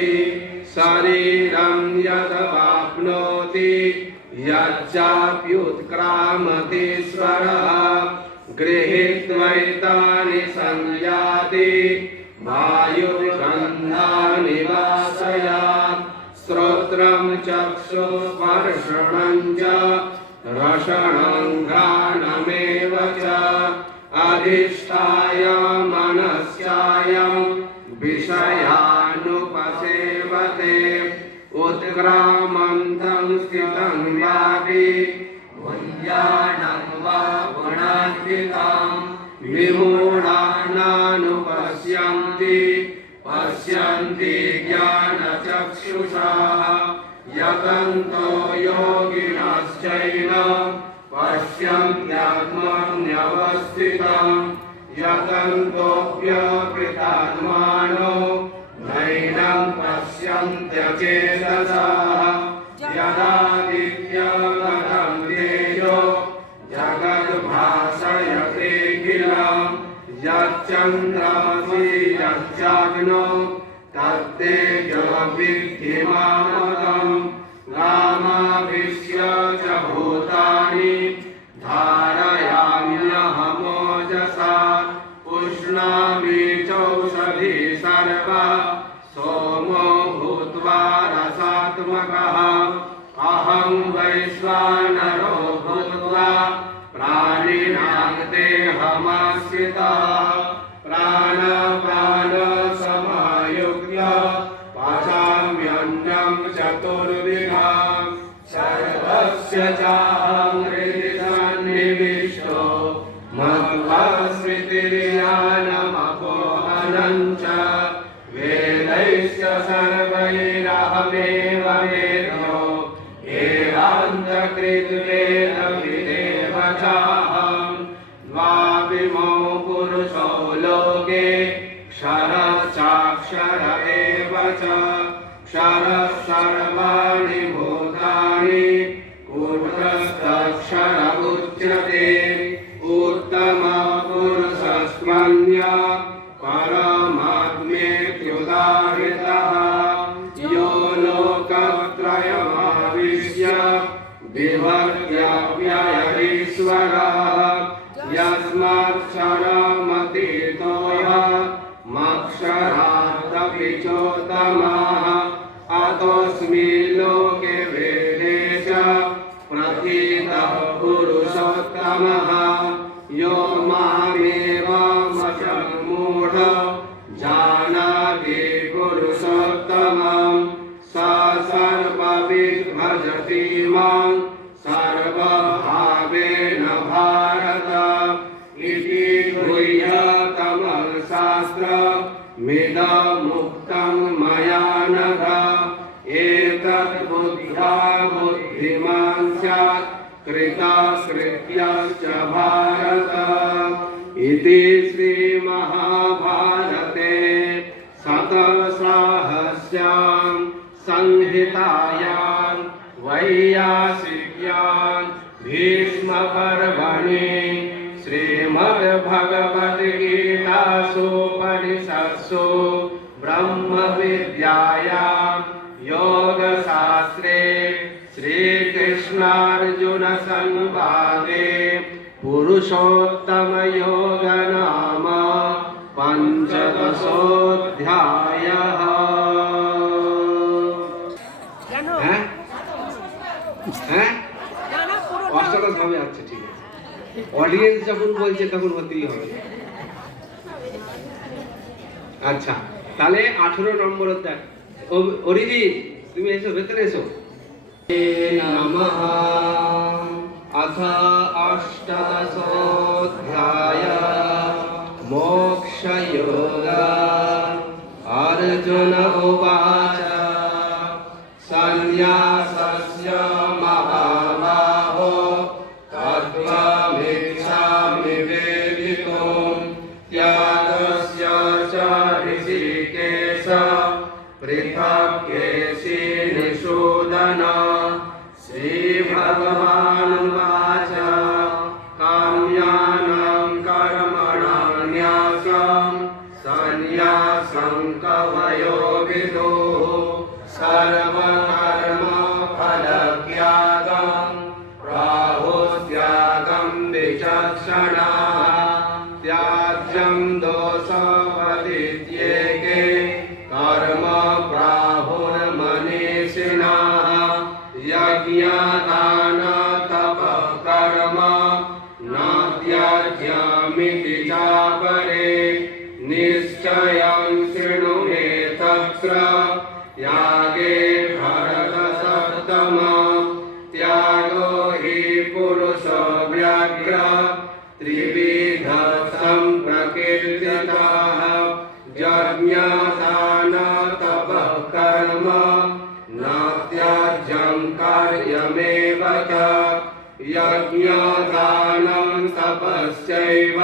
शरीरं यदवाप्नोति यच्चाप्युत्क्रामतीश्वरः गृहीत्वैतानि संयाति वायुर्गन्धानि वासयात् श्रोत्रं चक्षुस्पर्शनं च रसनं घ्राणमेव च अधिष्ठाय मनस्यायं विषयानुपसेवते उत्क्रामन्तं स्थितं वापि भुञ्जानं वा गुणान्वितं विमूढानानुपश्यन्ति पश्यन्ति ज्ञानचक्षुषा यतन्तो योगिनश्चैन पश्यन्त्यात्मन्यवस्थितं यतन्तोऽप्यकृतात्मानो नैनं पश्यन्त्यचेतसः यदादित्यगतं तेजो जगद्भासयतेऽखिलं यच्चन्द्रमसि यच्चाग्नौ तत्तेजो विद्धि मामकम् गामाविश्य च भूतानि धारयाम्यहमोजसा पुष्णामि चौषधी सर्वा सोमो भूत्वा रसात्मकः अहं वैश्वानरो भूत्वा प्राणिनां देहमाश्रितः प्राणपानसमायुक्त्य पचाम्यन्नं चतुर्विधा सर्वस्य चाहं हृदि सन्निविष्टो मत्वा स्मृतिर्ज्ञानमपोहनं च वेदैश्च सर्वैरहमेव वेद्यो एवान्तकृद्वेदविदेव चाहं द्वाविमौ पुरुषो लोके क्षरश्चाक्षर एव च क्षरः सर्वाणि भूतानि कूटस्थक्षर उच्यते उत्तमपुरुषस्त्वन्यः परमात्मेत्युदाहृतः यो लोकत्रयमाविश्य बिभर्त्याव्यय ईश्वरः यस्माक्षरमतीतो यः मक्षरादपि चोत्तमः अतोऽस्मि लोके वेदे च प्रथितः पुरुषोत्तमः यो मामेवमजन्मूढ जानाति पुरुषोत्तमं स सर्वविद् भजति मां सर्वभावेन भारत इति गुह्यतमं शास्त्रमिदमुक्तं मया नघ एतत् बुद्ध्या बुद्धिमान् स्यात् कृताकृत्यश्च भारत इति श्रीमहाभारते शतसाहस्र्यां संहितायां वैयासिक्यां भीष्मपर्वणि श्रीमद्भगवद्गीतासूपनिषत्सु ब्रह्मविद्यायां योगशास्त्रे श्रीकृष्णार्जुनसंवादे पुरुषोत्तमयोग नाम पंचदशोऽध्यायः। হ্যাঁ অষ্টাদশ হবে, আচ্ছা ঠিক আছে। অডিয়েন্স যখন বলছে তখন হতেই হবে। আচ্ছা তাহলে 18 নম্বর দেখ। অরিজিৎ তুমি এসো, ভেতরে এসো। নমঃ अथ अष्टादशोऽध्याय मोक्षयोगः। अर्जुन उवाच सन्न्यासस्य महाबाहो तत्त्वमिच्छामि वेदितुं त्यागस्य च ऋषिकेश पृथक् केशिनिषूदन। श्रीभगवानुवाच काम्यानां कर्मणां न्यासं सन्न्यासं कवयो विदुः सर्वकर्मफलत्यागं प्राहुस्त्यागं विचक्षणाः। त्याज्यं दोषपरित्येगे कर्म प्राहुर्मनीषिणः। यज्ञदान तपः कर्म न त्याज्यमिति चापरे। निश्चयं शृणु मे तत्र त्यागे भरतसत्तम। त्यागो हि पुरुषव्याघ्र त्रिविधः सम्प्रकीर्तितः। यज्ञदान तपः कर्म न त्याज्यं कार्यमेव च। यज्ञदानं तपश्चैव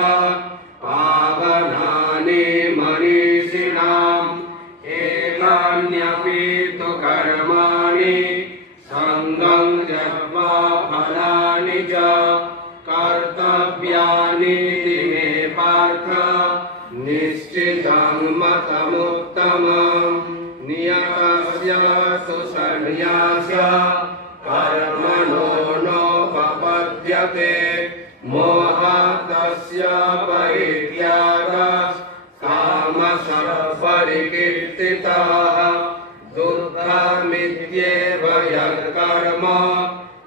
पावनानि मनीषिणाम्। एतान्यपि तु कर्माणि सङ्गं त्यक्त्वा फलानि च कर्तव्यानि मे पार्थ निश्चितं मतमुत्तमम्। नियतस्य तु सन्न्यासः कर्मणो नोपपद्यते। मोहातस्य परित्यागः तामसः परिकीर्तितः। दुःखमित्येव यत्कर्म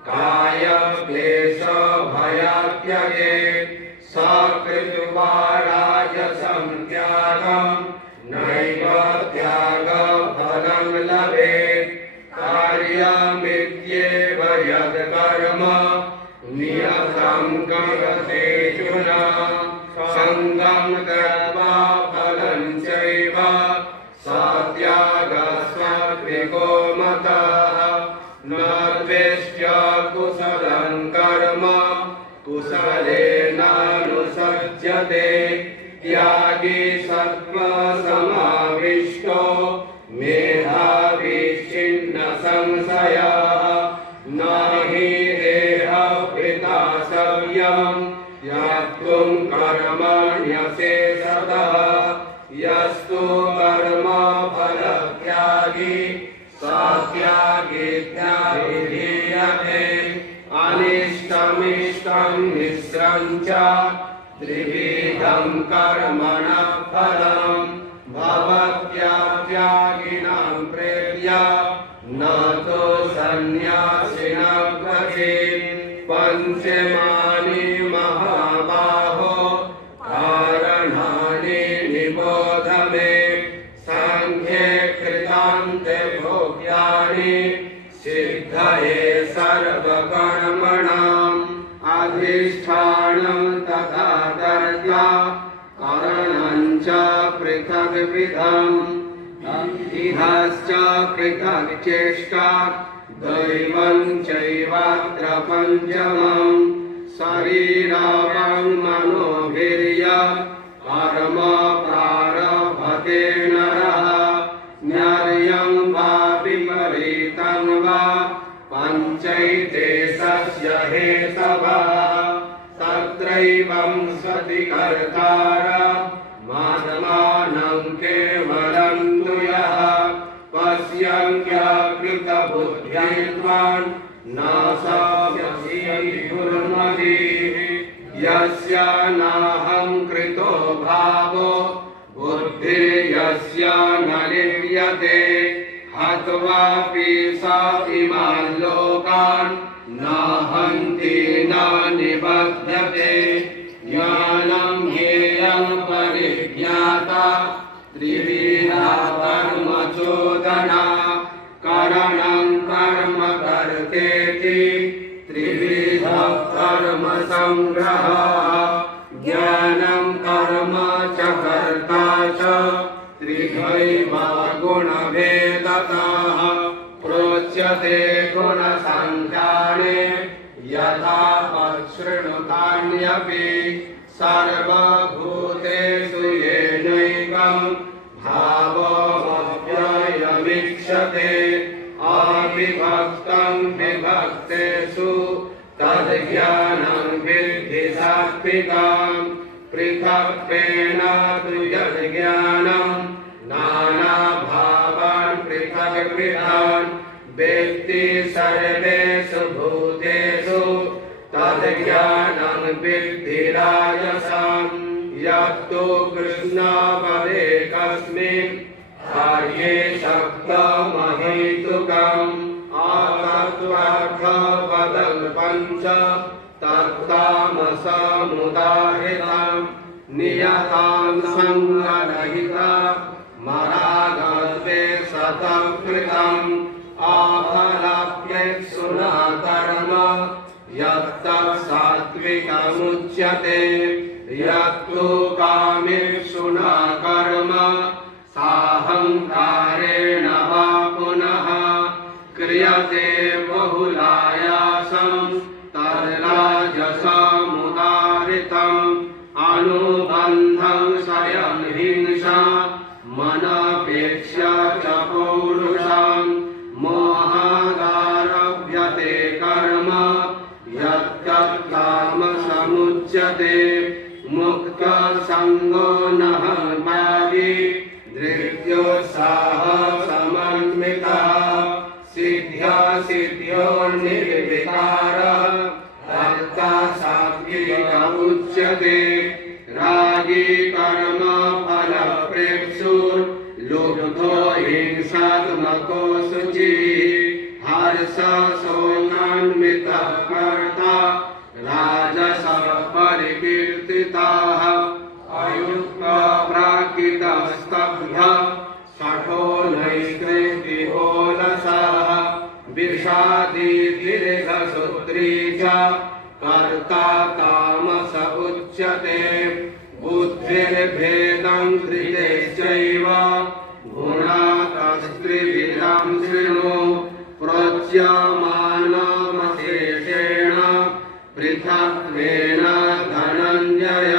कायक्लेशभयात्यगे सा कृत्वा राजसं त्यागं नैव त्यागफलं लभेत्। कार्यमित्येव यत्कर्म नियतं कर्तेषुन सङ्गं त्यक्त्वा फलं चैव सा त्यागः सात्विको मतः। न द्वेष्ट्य कुशलं कर्म कुशलेनानुसज्जते। त्यागी सत्त्वसमाविष्टो मेधावी छिन्न संशयः। न हि देहभृता सव्यं यातुं कर्मण्यशेषतः। यस्तु कर्मफलत्यागी स त्यागीत्यभिधीयते। अनिष्टमिष्टं मिश्रं च त्रिविधं कर्मणः फलं भवत्यात्यागिनां प्रेत्य न तु सन्न्यासिनां क्वचित्। पञ्चमानि महाबाहो कारणानि निबोध मे। साङ्ख्ये कृतान्ते भोग्यानि सिद्धये सर्वकर्मणाम्। अधिष्ठानं तथा कर्ता कारणं च पृथग्विधम्। इहश्च पृथक् चेष्टा दैवं चैवात्र पञ्चमम्। शरीरं मनोवीर्य कर्म प्रारभते नरः। न्याय्यं वा विपरीतं वा पञ्चैते तस्य हेतवः। तत्रैवं सति कर्तार मात्मानं केवलं तु यः पश्यन्त्यकृतबुद्धित्वान् न साव्यसीकुर्मति। यस्य नाहं कृतो भावो बुद्धिर्यस्य न लिप्यते। हत ज्ञात्वापि स इमान् लोकान् न हन्ति न निबध्यते ज्ञानं ज्ञेयं परिज्ञाता त्रिविधा कर्म चोदना करणं कर्म कर्तेति त्रिविधः कर्म संग्रहः ज्ञानं कर्म च कर्ता च त्रिधैव गुणभेदतः प्रोच्यते गुणसङ्ख्याने यथा पशृणुतान्यपि सर्वभूतेषु येनैकं भावमव्ययमीक्षते अविभक्तं विभक्तेषु तद्ज्ञानं विद्धि सात्विकं पृथक्त्वेन तु यज्ज्ञानं नानाभावान् पृथग्विधान् वेत्ति सर्वेषु भूतेषु तद्ज्ञानं विद्धि राजसं यत्तु कृष्णावदेकस्मिन् कार्ये शक्तमहेतुकम् आतत्त्वार्थपदं पञ्च तत्तामसमुदाहृतं नियतां सङ्गरहिता मरागत्वे सतकृतम् आफलाप्येत्सुना कर्म यत्तत् सात्विकमुच्यते यत्तु कामेप्सुना कर्म साहंकारेण वा पुनः क्रियते बहुलायासं तद्राजसमुदाहृतम् अनुबन्धं स्वयं हिंसा मनपेक्ष्य च पौरुषं मोहादारभ्यते कर्म यत्तत्कामसमुच्यते मुक्तसङ्गो नः भावी धृत्योत्साह समन्वितः सिद्ध्यो निर्विकारः कर्ता सात्विक उच्यते रागी कर्म फलप्रेप्सुर्लुब्धो हिंसात्मको शुचिः हर्षशोकान्वितः कर्ता राजसः परिकीर्तितः अयुक्तप्राकृतस्तब्धः शठो नैष्कृतिहोलसः विषादी दीर्घसूत्री च कर्ता तामस उच्यते बुद्धिर्भेदं त्रिदेशैव गुणास्त्रिविधं शृणु प्रोच्यमानमशेषेण पृथक्त्वेन धनञ्जय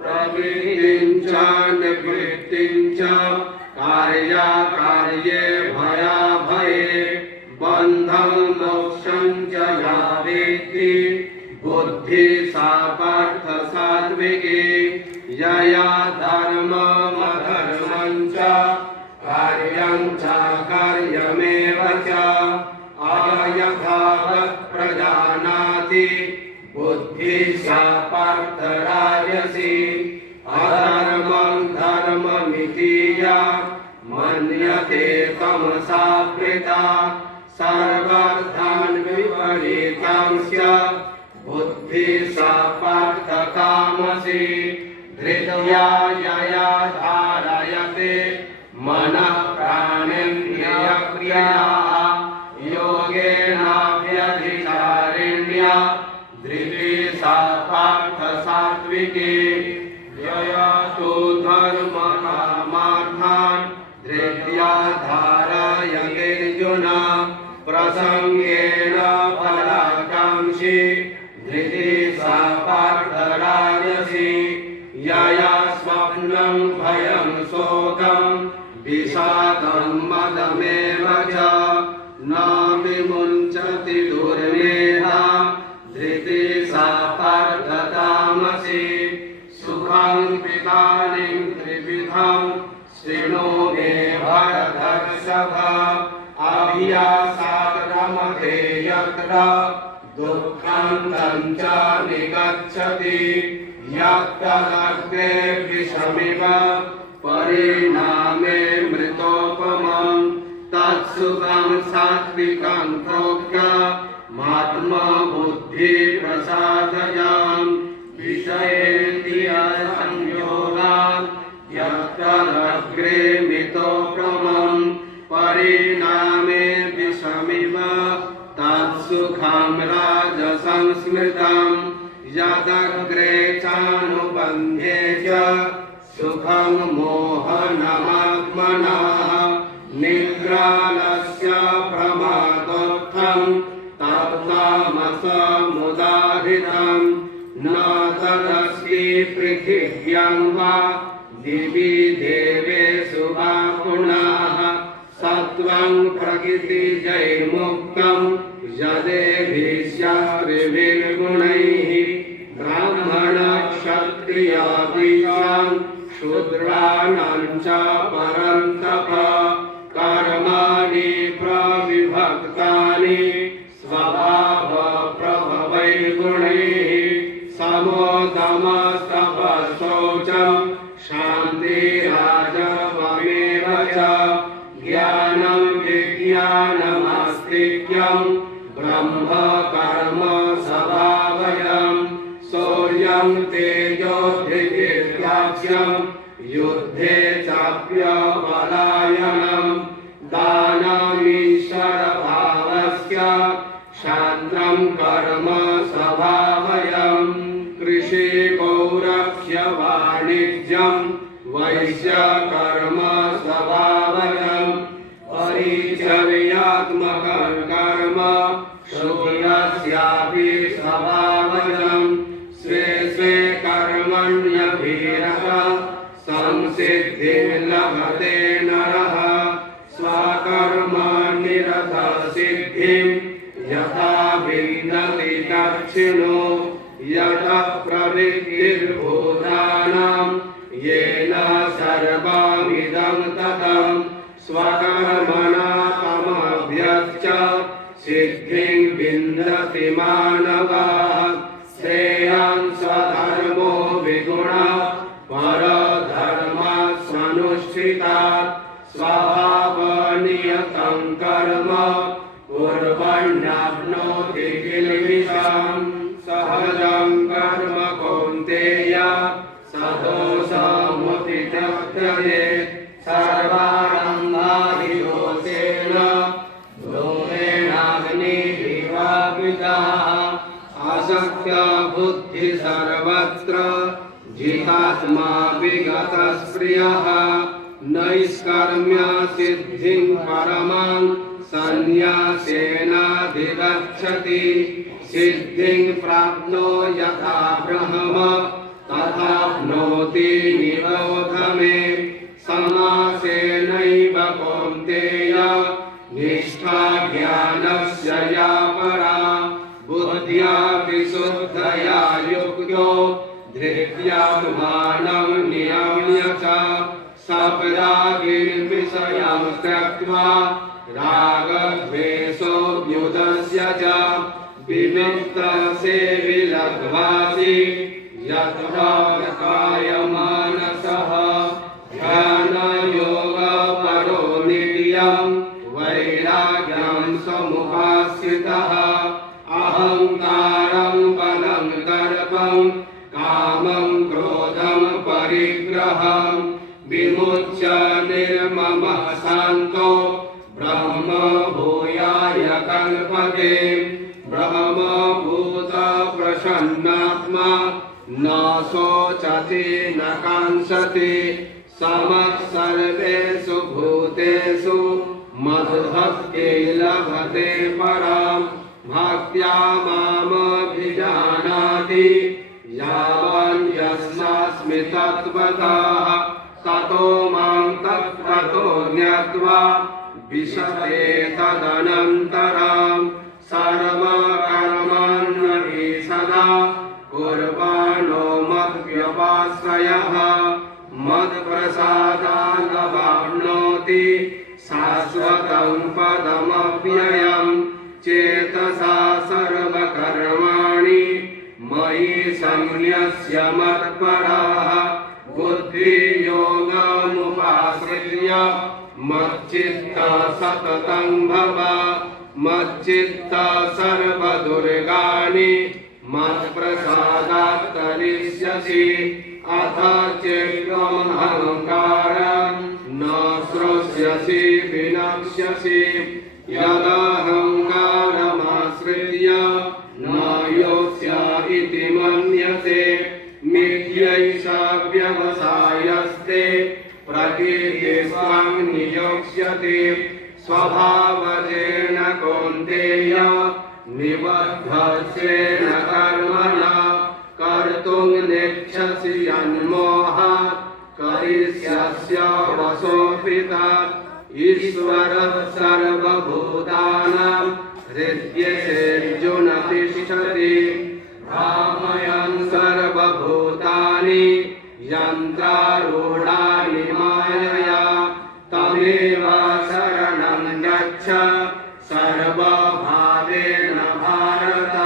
प्रवृत्तिं च निवृत्तिं च कार्याकार्ये भयाभये बन्धं मोक्षं च या वेत्ति बुद्धिः सा पार्थ सात्विकी यया धर्ममधर्मं च कार्यं च कार्यमेव च अयथावत् प्रजानाति बुद्धिः सा पार्थ राजसी अधर्मं धर्ममिति या मन्यते तमसावृता सर्वार्थान् विपरीतांश्च बुद्धिः सा पार्थ तामसी धृत्या यया धारयते मनः प्राणेन्द्रियक्रियाः योगेनाव्यभिचारिण्या धृतिः सा पार्थ सात्विकी यया तु धर्मकामार्थान् धृत्या धारयते अर्जुन प्रसंगेन फलाकांक्षी धृतिः सा पार्थ राजसी यया स्वप्नं भयं शोकं विषादं मदमेव च न विमुञ्चति दुर्मेधा धृतिः सा पार्थ तामसी सुखं पितानिं त्रिविधं शृणु मे भरतर्षभ अभियासात् रमते यत्र दुःखं तञ्च निगच्छति यत्तदग्रे विषमिव परिणामे मृतोपमं तत्सु सात्विकं प्रोक्त्य महात्मा बुद्धि प्रसादयाम् विषयेन्द्रियसंयोगात् यत्तदग्रे मितोपमम् परिणामे विषमिव तत्सुखं राजसंस्मृतम् यदग्रे चानुबन्धे च सुखं मोहनमात्मनः निग्रालस्य प्रमादोत्थं तत्तामसमुदाहृतम् न तदस्ति पृथिव्यां वा दिवि देवेषु वा गुणाः सत्त्वं प्रकृतिजैर्मुक्तं यदेभिर्षत्रिभिर्गुणैः ब्राह्मणक्षत्रियादिषां शूद्राणां च परन्तप कर्माणि प्रविभक्तानि स्वभावप्रभवैर्गुणैः समोदमस्तपशौचं शान्तिराजवमेव च ज्ञानं विज्ञानमास्तिक्यं ब्रह्म कर्म स्वभावयम् शौर्यं तेजो धृतिर्दाक्ष्यं युद्धे चाप्यपलायनं दानमीश्वरभावस्य शान्तं कर्म स्वभावयम् कृषिपौरक्ष्यवाणिज्यं वैश्यकर्म स्वभावयम् परिचर्यात्मकं कर्म शूद्रस्यापि स्वभावयम् स्वे स्वे कर्मण्यभिरतः संसिद्धिं लभते नरः स्वकर्मनिरतसिद्धिं यथा विन्दति दक्षिणो यतः प्रवृत्तिर्भूतानां येन सर्वमिदं ततं स्वकर्मणा तमभ्यच्च सिद्धिं विन्दति मानवः श्रेयं स्वधर्मो विगुणः परधर्मात् स्वनुष्ठितात् स्वभावनियतं कर्म कुर्वन्नाप्नोति किल्बिषम् सहजं कर्म कौन्तेय सदोषमुपत्यजे सर्वारम्भादिदोषेण धूमेनाग्निभिरावृताः आसक्त्य बुद्धि सर्वत्र जितात्मा विगतस्प्रियः नैष्कर्म्य सिद्धिं परमां सन्न्यासेनाधिगच्छति सिद्धिं प्राप्नो यथा ब्रह्म तथाप्नोति निबोध मे समासेनैव कौन्तेय निष्ठा ज्ञानस्य या परा बुद्ध्या विशुद्धया युक्तो धृत्यात्मानं नियम्य च सपरागिर्विषयं त्यक्त्वा रागद्वेषोऽभ्युदस्य च विमुक्तसेवी लघ्वासि यत्कायमानसः ध्यानयोगपरो नित्यं वैराग्यं समुपाश्रितः अहङ्कारं बलं दर्पं कामं क्रोधं परिग्रहं विमुच्य निर्ममः शान्तो ब्रह्म भूयाय कल्पते ब्रह्मभूत प्रसन्नात्मा न शोचति न काङ्क्षति समः सर्वेषु भूतेषु मद्भक्तिं लभते परां भक्त्या मामभिजानाति यावन्यस्मास्मि तत्त्वतः ततो मां तत्त्वतो ज्ञात्वा विशते तदनन्तरं सर्वकर्माण्यपि सदा कुर्वाणो मद्व्यपाश्रयः मत्प्रसादादवाप्नोति शाश्वतं पदमव्ययम् चेतसा सर्वकर्माणि मयि संन्यस्य मत्परः बुद्धियोगमुपाश्रित्य मच्चित्त सततं भव मच्चित्त सर्वदुर्गाणि मत्प्रसादात् तरिष्यसि अथ चेत्त्वमहङ्कारं न श्रोष्यसि विनक्ष्यसि यदहङ्कारमाश्रित्य न योत्स्य इति मन्यसे मिथ्यैषा व्यवसायस्ते प्रकृतिस्त्वं नियोक्ष्यति स्वभावजेन कौन्तेय निबद्धस्येन कर्मणा कर्तुं नेच्छसि यन्मोहात् करिष्यस्य वशोऽपितात् ईश्वरः सर्वभूतानां हृद्येऽर्जुन तिष्ठति भ्रामयन् सर्वभूतानि यन्त्रारूढानि मायया तमेव शरणं गच्छ सर्वभावेन भारत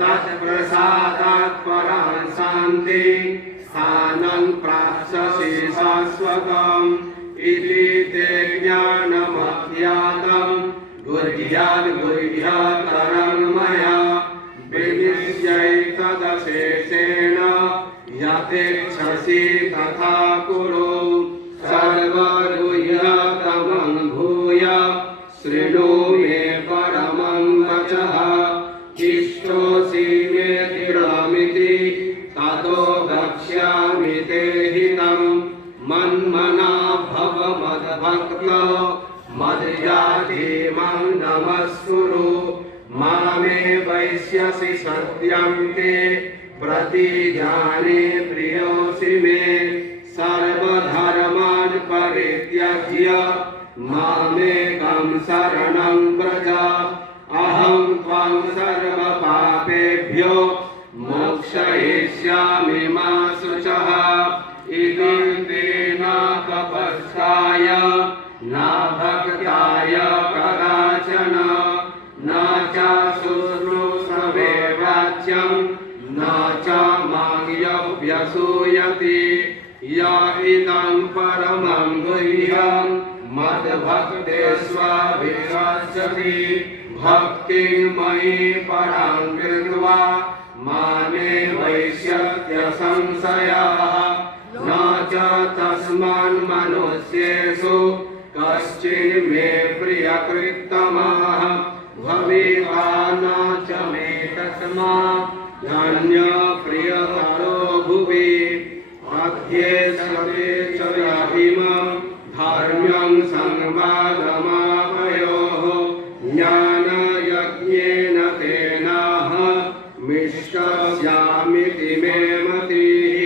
तत्प्रसादात् परां शान्तिं स्थानं प्राप्स्यसि शाश्वतम् इति ते ज्ञानमज्ञातं गुह्याद् गुह्यतरं मया विनिश्चैतदशेषेण यथेच्छसि तथा कुरु सर्वगुह्यतमं भूय शृणु मे परमं वचः इष्टोऽसि मे दृढमिति ततो वक्ष्यामि ते हितं मन्मना भव मद्भक्तो मद्याजी मां नमस्कुरु मामे वैष्यसि सत्यं ते प्रतिजाने प्रियोऽसि मे सर्वधर्मान् परित्यज्य मामेकं शरणं व्रज अहं त्वां सर्वपापेभ्यो मोक्षयिष्यामि मा शुचः इति तेन तपस्काय न भक्ताय कदाचन न च शुश्रूषवे वाच्यं न च मां व्यसूयति य इदं परमं गुह्यं मद्भक्तेष्वभिगच्छति भक्तिं मयि परां कृत्वा मामे वैष्यत्य संशयः न च तस्मान् मनुष्येषु कश्चिन् मे प्रियकृत्तमः भविता न च मे तस्मात् धन्य प्रियतरो भुवि अध्येष्यते च याहिमं धर्म्यं संवादमापयोः ज्ञानयज्ञेन तेनाहमिष्टस्यामिति मे मतिः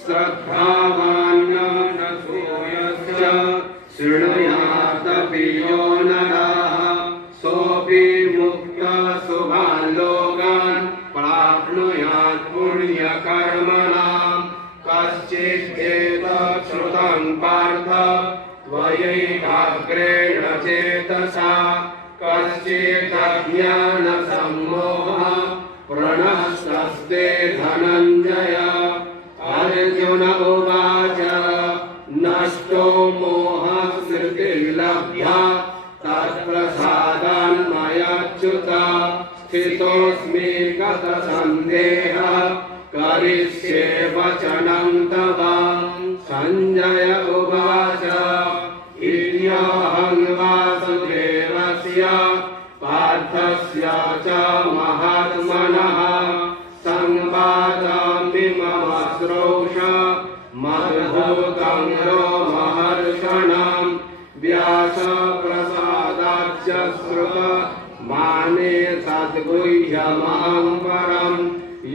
श्रद्धावान् न सूयश्च शृणुयादपि यो नरः सोऽपि मुक्तः शुभान् लोकान् प्राप्नुयात् पुण्यकर्मणां कश्चिदेतत् श्रुतं पार्थ त्वयैकाग्रेण चेतसा कश्चिदज्ञानसम्मोहः प्रणष्टस्ते धनञ्जय अर्जुन उवाच नष्टो मोहः स्मृतिर्लब्ध्वा तत्प्रसादान् मयाच्युत स्थितोऽस्मि गतसन्देहः करिष्ये वचनं तव सञ्जय उवाच इत्यहं वासुदेवस्य पार्थस्य च महात्मनः संवादमिममश्रौष मद्भूतं रोमहर्षणं व्यासप्रसादाच्च श्रुत माने सद्गुह्यमहं परं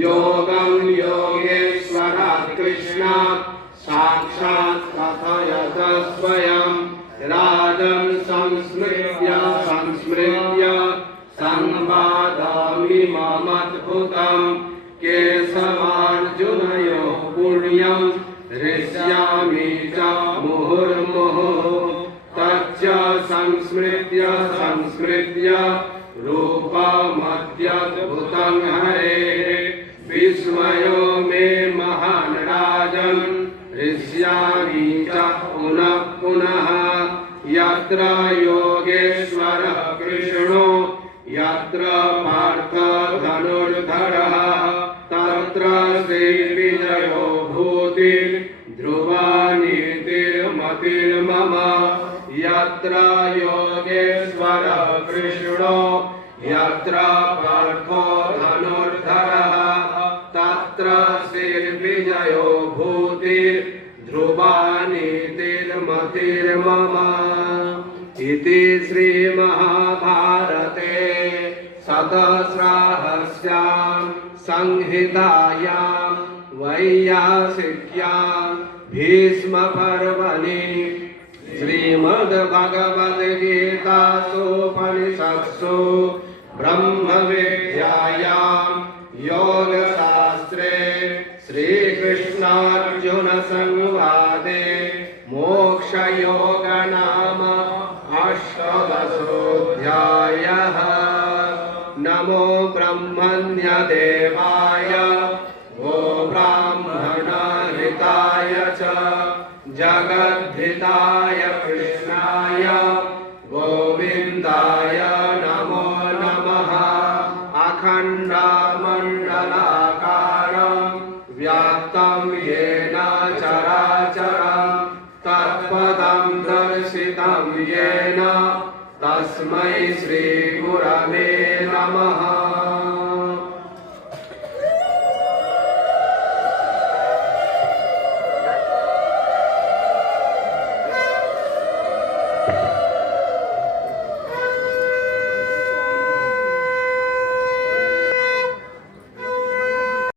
योगं योगेश्वरात् कृष्णात् साक्षात् कथयत स्वयं राजन् संस्मृत्य संवादमिममद्भुतं केशवार्जुनयोः पुण्यं हृष्यामि च मुहुर्मुहुः तच्च संस्मृत्य रूपमत्यद्भुतं हरेः विस्मयो मे महान् राजन् हृष्यामि च पुनः पुनः यत्र योगेश्वरः कृष्णो यत्र पार्थ धनुर्धरः तत्र श्रीविजयो भूतिर्ध्रुवा नीतिर्मतिर्मम यत्र योगेश्वरः कृष्णो यत्र पार्थो धनुर्धरः तत्र श्रीर्विजयो भूतिर्ध्रुवा नीतिर्मतिर्मम इति श्रीमहाभारते शतस्राहस्यां संहितायां वैयासिक्यां भीष्मपर्वणि श्रीमद्भगवद्गीतासूपनिषत्सु ब्रह्मविद्यायां योगशास्त्रे श्रीकृष्णार्जुनसंवादे मोक्षयोग नाम अष्टादशोऽध्यायः। नमो ब्रह्मण्यदेवाय गो ब्राह्मणहिताय च जगद्धिताय कृष्णाय गोविन्दाय नमो नमः। अखण्डमण्डलाकारं व्याप्तं येन चराचरं तत्पदं दर्शितं येन तस्मै श्रीगुरवे नमः।